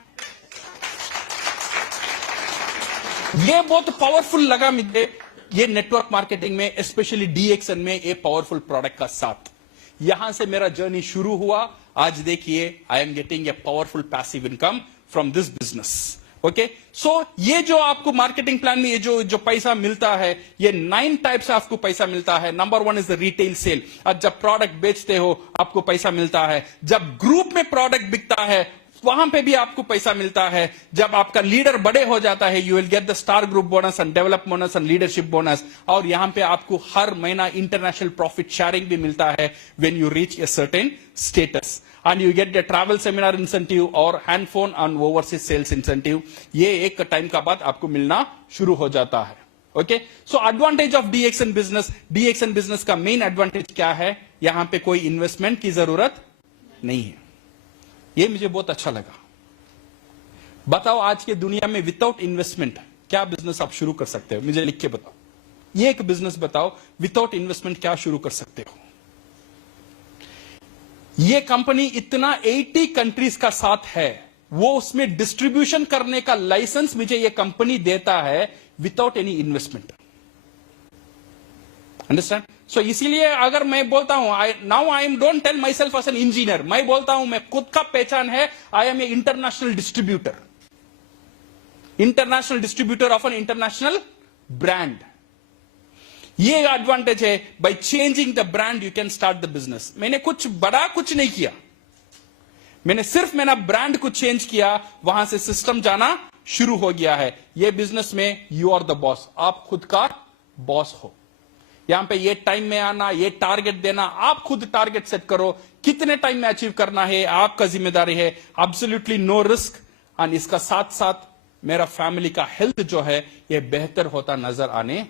ये बहुत पावरफुल लगा मुझे, ये नेटवर्क मार्केटिंग में, स्पेशली डीएक्सन में, ये पावरफुल प्रोडक्ट का साथ। यहां से मेरा जर्नी शुरू हुआ। आज देखिए, I am getting a powerful passive income from this business. Okay, so ये जो आपको मार्केटिंग प्लान में ये जो पैसा मिलता है, ये 9 टाइप से आपको पैसा मिलता है। Number 1 is the retail sale. आज जब प्रोडक्ट बेचते हो, आपको पैसा मिलता है। जब ग्रुप में प्रोडक्ट बिकता है, वहां पे भी आपको पैसा मिलता है। जब आपका लीडर बड़े हो जाता है, you will get the star group bonus and develop bonus and leadership bonus. और यहां पे आपको हर महीना इंटरनेशनल प्रॉफिट शेयरिंग भी मिलता है when you reach a certain status. And you get the travel seminar incentive और hand phone and overseas sales incentive. ये एक टाइम का बाद आपको मिलना शुरू हो जाता है। Okay, so advantage of DXN business. DXN business का मेन एडवांटेज क्या है? यहां पे कोई इन्वेस्टमेंट की जरूरत नहीं है। ये मुझे बहुत अच्छा लगा। बताओ, आज के दुनिया में विदाउट इन्वेस्टमेंट क्या बिजनेस आप शुरू कर सकते हो? मुझे लिख के बताओ। ये एक बिजनेस बताओ, विदाउट इन्वेस्टमेंट क्या शुरू कर सकते हो? ये कंपनी इतना 80 कंट्रीज का साथ है, वो उसमें डिस्ट्रीब्यूशन करने का लाइसेंस मुझे ये कंपनी देता है without any investment. Understand? So इसीलिए अगर मैं बोलता हूं, now I am don't tell myself as an engineer, मैं बोलता हूं, मैं खुद का पहचान है, I am a international distributor, international distributor of an international brand. ये एडवांटेज है, by changing the brand you can start the business. मैंने कुछ बड़ा कुछ नहीं किया, मैंने सिर्फ मेरा ब्रांड को चेंज किया, वहां से सिस्टम जाना शुरू हो गया है। ये बिजनेस में यू आर द बॉस, आप खुद का बॉस हो। यहां पे ये टाइम में आना, ये टारगेट देना, आप खुद टारगेट सेट करो, कितने टाइम में अचीव करना है आपका जिम्मेदारी है। Absolutely no risk. एंड इसका साथ साथ मेरा फैमिली का हेल्थ जो है ये बेहतर होता नजर आने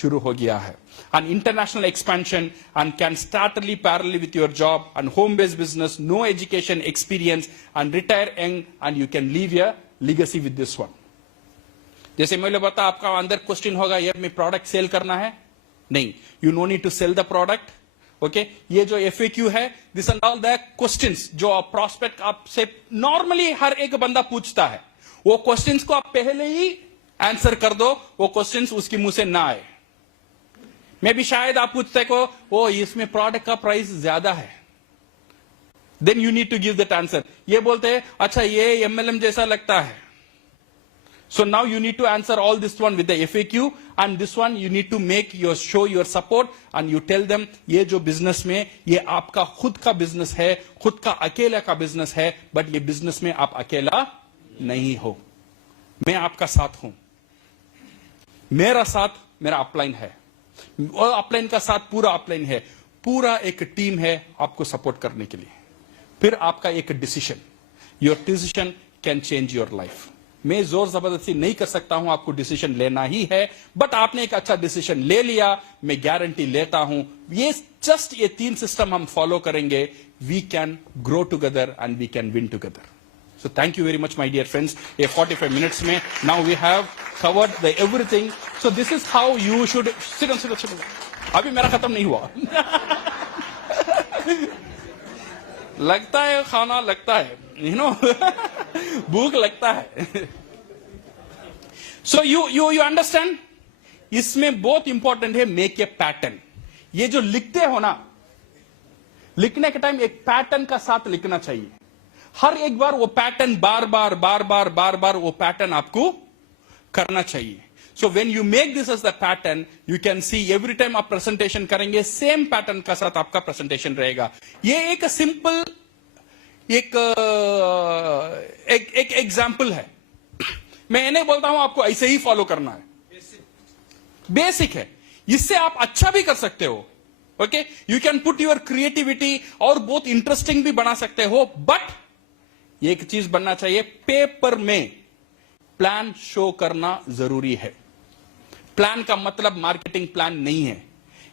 शुरू हो गया है। And international expansion and can startly parallelly with your job and home based business, no education experience and retire young and you can leave your legacy with this one. जैसे मैंने बताया, आपका अंदर क्वेश्चन होगा ये में प्रोडक्ट सेल करना है, नहीं, you no need to sell the product. Okay, ये जो FAQ है, this and all the questions जो प्रॉस्पेक्ट आपसे नॉर्मली हर एक बंदा पूछता है, वो क्वेश्चंस को आप पहले ही आंसर कर दो, वो क्वेश्चंस उसके मुंह से ना आए। मैं भी शायद आप पूछते को वो इसमें प्रोडक्ट का प्राइस ज्यादा है, then you need to give that answer. ये बोलते हैं अच्छा ये MLM जैसा लगता है, so now you need to answer all this one with the FAQ, and this one you need to make your show your support and you tell them ये जो बिजनेस में ये आपका खुद का बिजनेस है, खुद का अकेला का बिजनेस है, बट ये बिजनेस में आप अकेला नहीं हो, मैं आपका साथ हूं, मेरा साथ मेरा अपलाइन है, और अपलाइन का साथ पूरा अपलाइन है, पूरा एक टीम है आपको सपोर्ट करने के लिए। फिर आपका एक decision, your decision can change your life. मैं जोर जबरदस्ती नहीं कर सकता हूं, आपको डिसीजन लेना ही है, बट आपने एक अच्छा डिसीजन ले लिया, मैं गारंटी लेता हूं ये जस्ट ये 3 सिस्टम हम फॉलो करेंगे, we can grow together and we can win together. So thank you very much my dear friends. ये 45 मिनट्स में now we have covered the everything. So this is how you should sit. अभी मेरा खत्म नहीं हुआ लगता है खाना लगता है, यू नो भूख लगता है। सो यू अंडरस्टैंड, इसमें बहुत इंपॉर्टेंट है मेक ए पैटर्न। ये जो लिखते हो ना, लिखने के टाइम एक पैटर्न का साथ लिखना चाहिए। हर एक बार वो पैटर्न बार बार वो पैटर्न आपको करना चाहिए। So when you make this as the pattern, you can see every time आप प्रेजेंटेशन करेंगे सेम पैटर्न का साथ आपका प्रेजेंटेशन रहेगा। ये एक सिंपल एक एग्जाम्पल है, मैं नहीं बोलता हूं आपको ऐसे ही फॉलो करना है, बेसिक है, इससे आप अच्छा भी कर सकते हो। Okay, you can put your creativity और बहुत इंटरेस्टिंग भी बना सकते हो, बट एक चीज बनना चाहिए, पेपर में प्लान शो करना जरूरी है। प्लान का मतलब मार्केटिंग प्लान नहीं है,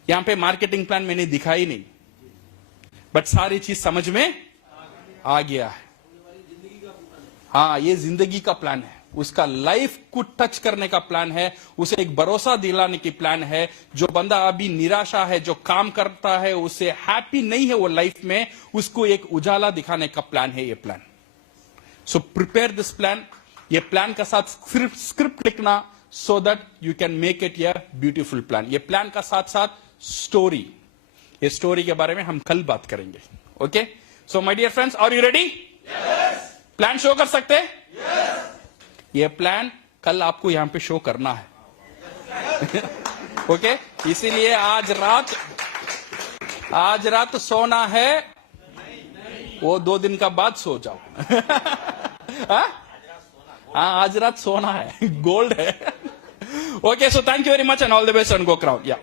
यहां पे मार्केटिंग प्लान मैंने दिखाई नहीं, बट सारी चीज समझ में आ गया है। हाँ, ये जिंदगी का प्लान है, उसका लाइफ को टच करने का प्लान है, उसे एक भरोसा दिलाने की प्लान है। जो बंदा अभी निराशा है, जो काम करता है, उसे हैप्पी नहीं है वो लाइफ में, उसको एक उजाला दिखाने का प्लान है ये plan. So prepare this plan. ये प्लान का साथ स्क्रिप्ट लिखना, so that you can make it a beautiful plan. ये प्लान का साथ साथ स्टोरी, ये स्टोरी के बारे में हम कल बात करेंगे। Okay, so my dear friends, are you ready? Plan show कर सकते हैं? ये प्लान कल आपको यहां पे शो करना है ओके, इसीलिए आज रात सोना है, वो 2 दिन का बाद सो जाओ हाँ, आज रात सोना है गोल्ड है। Okay, so thank you very much and all the best and go crowd. या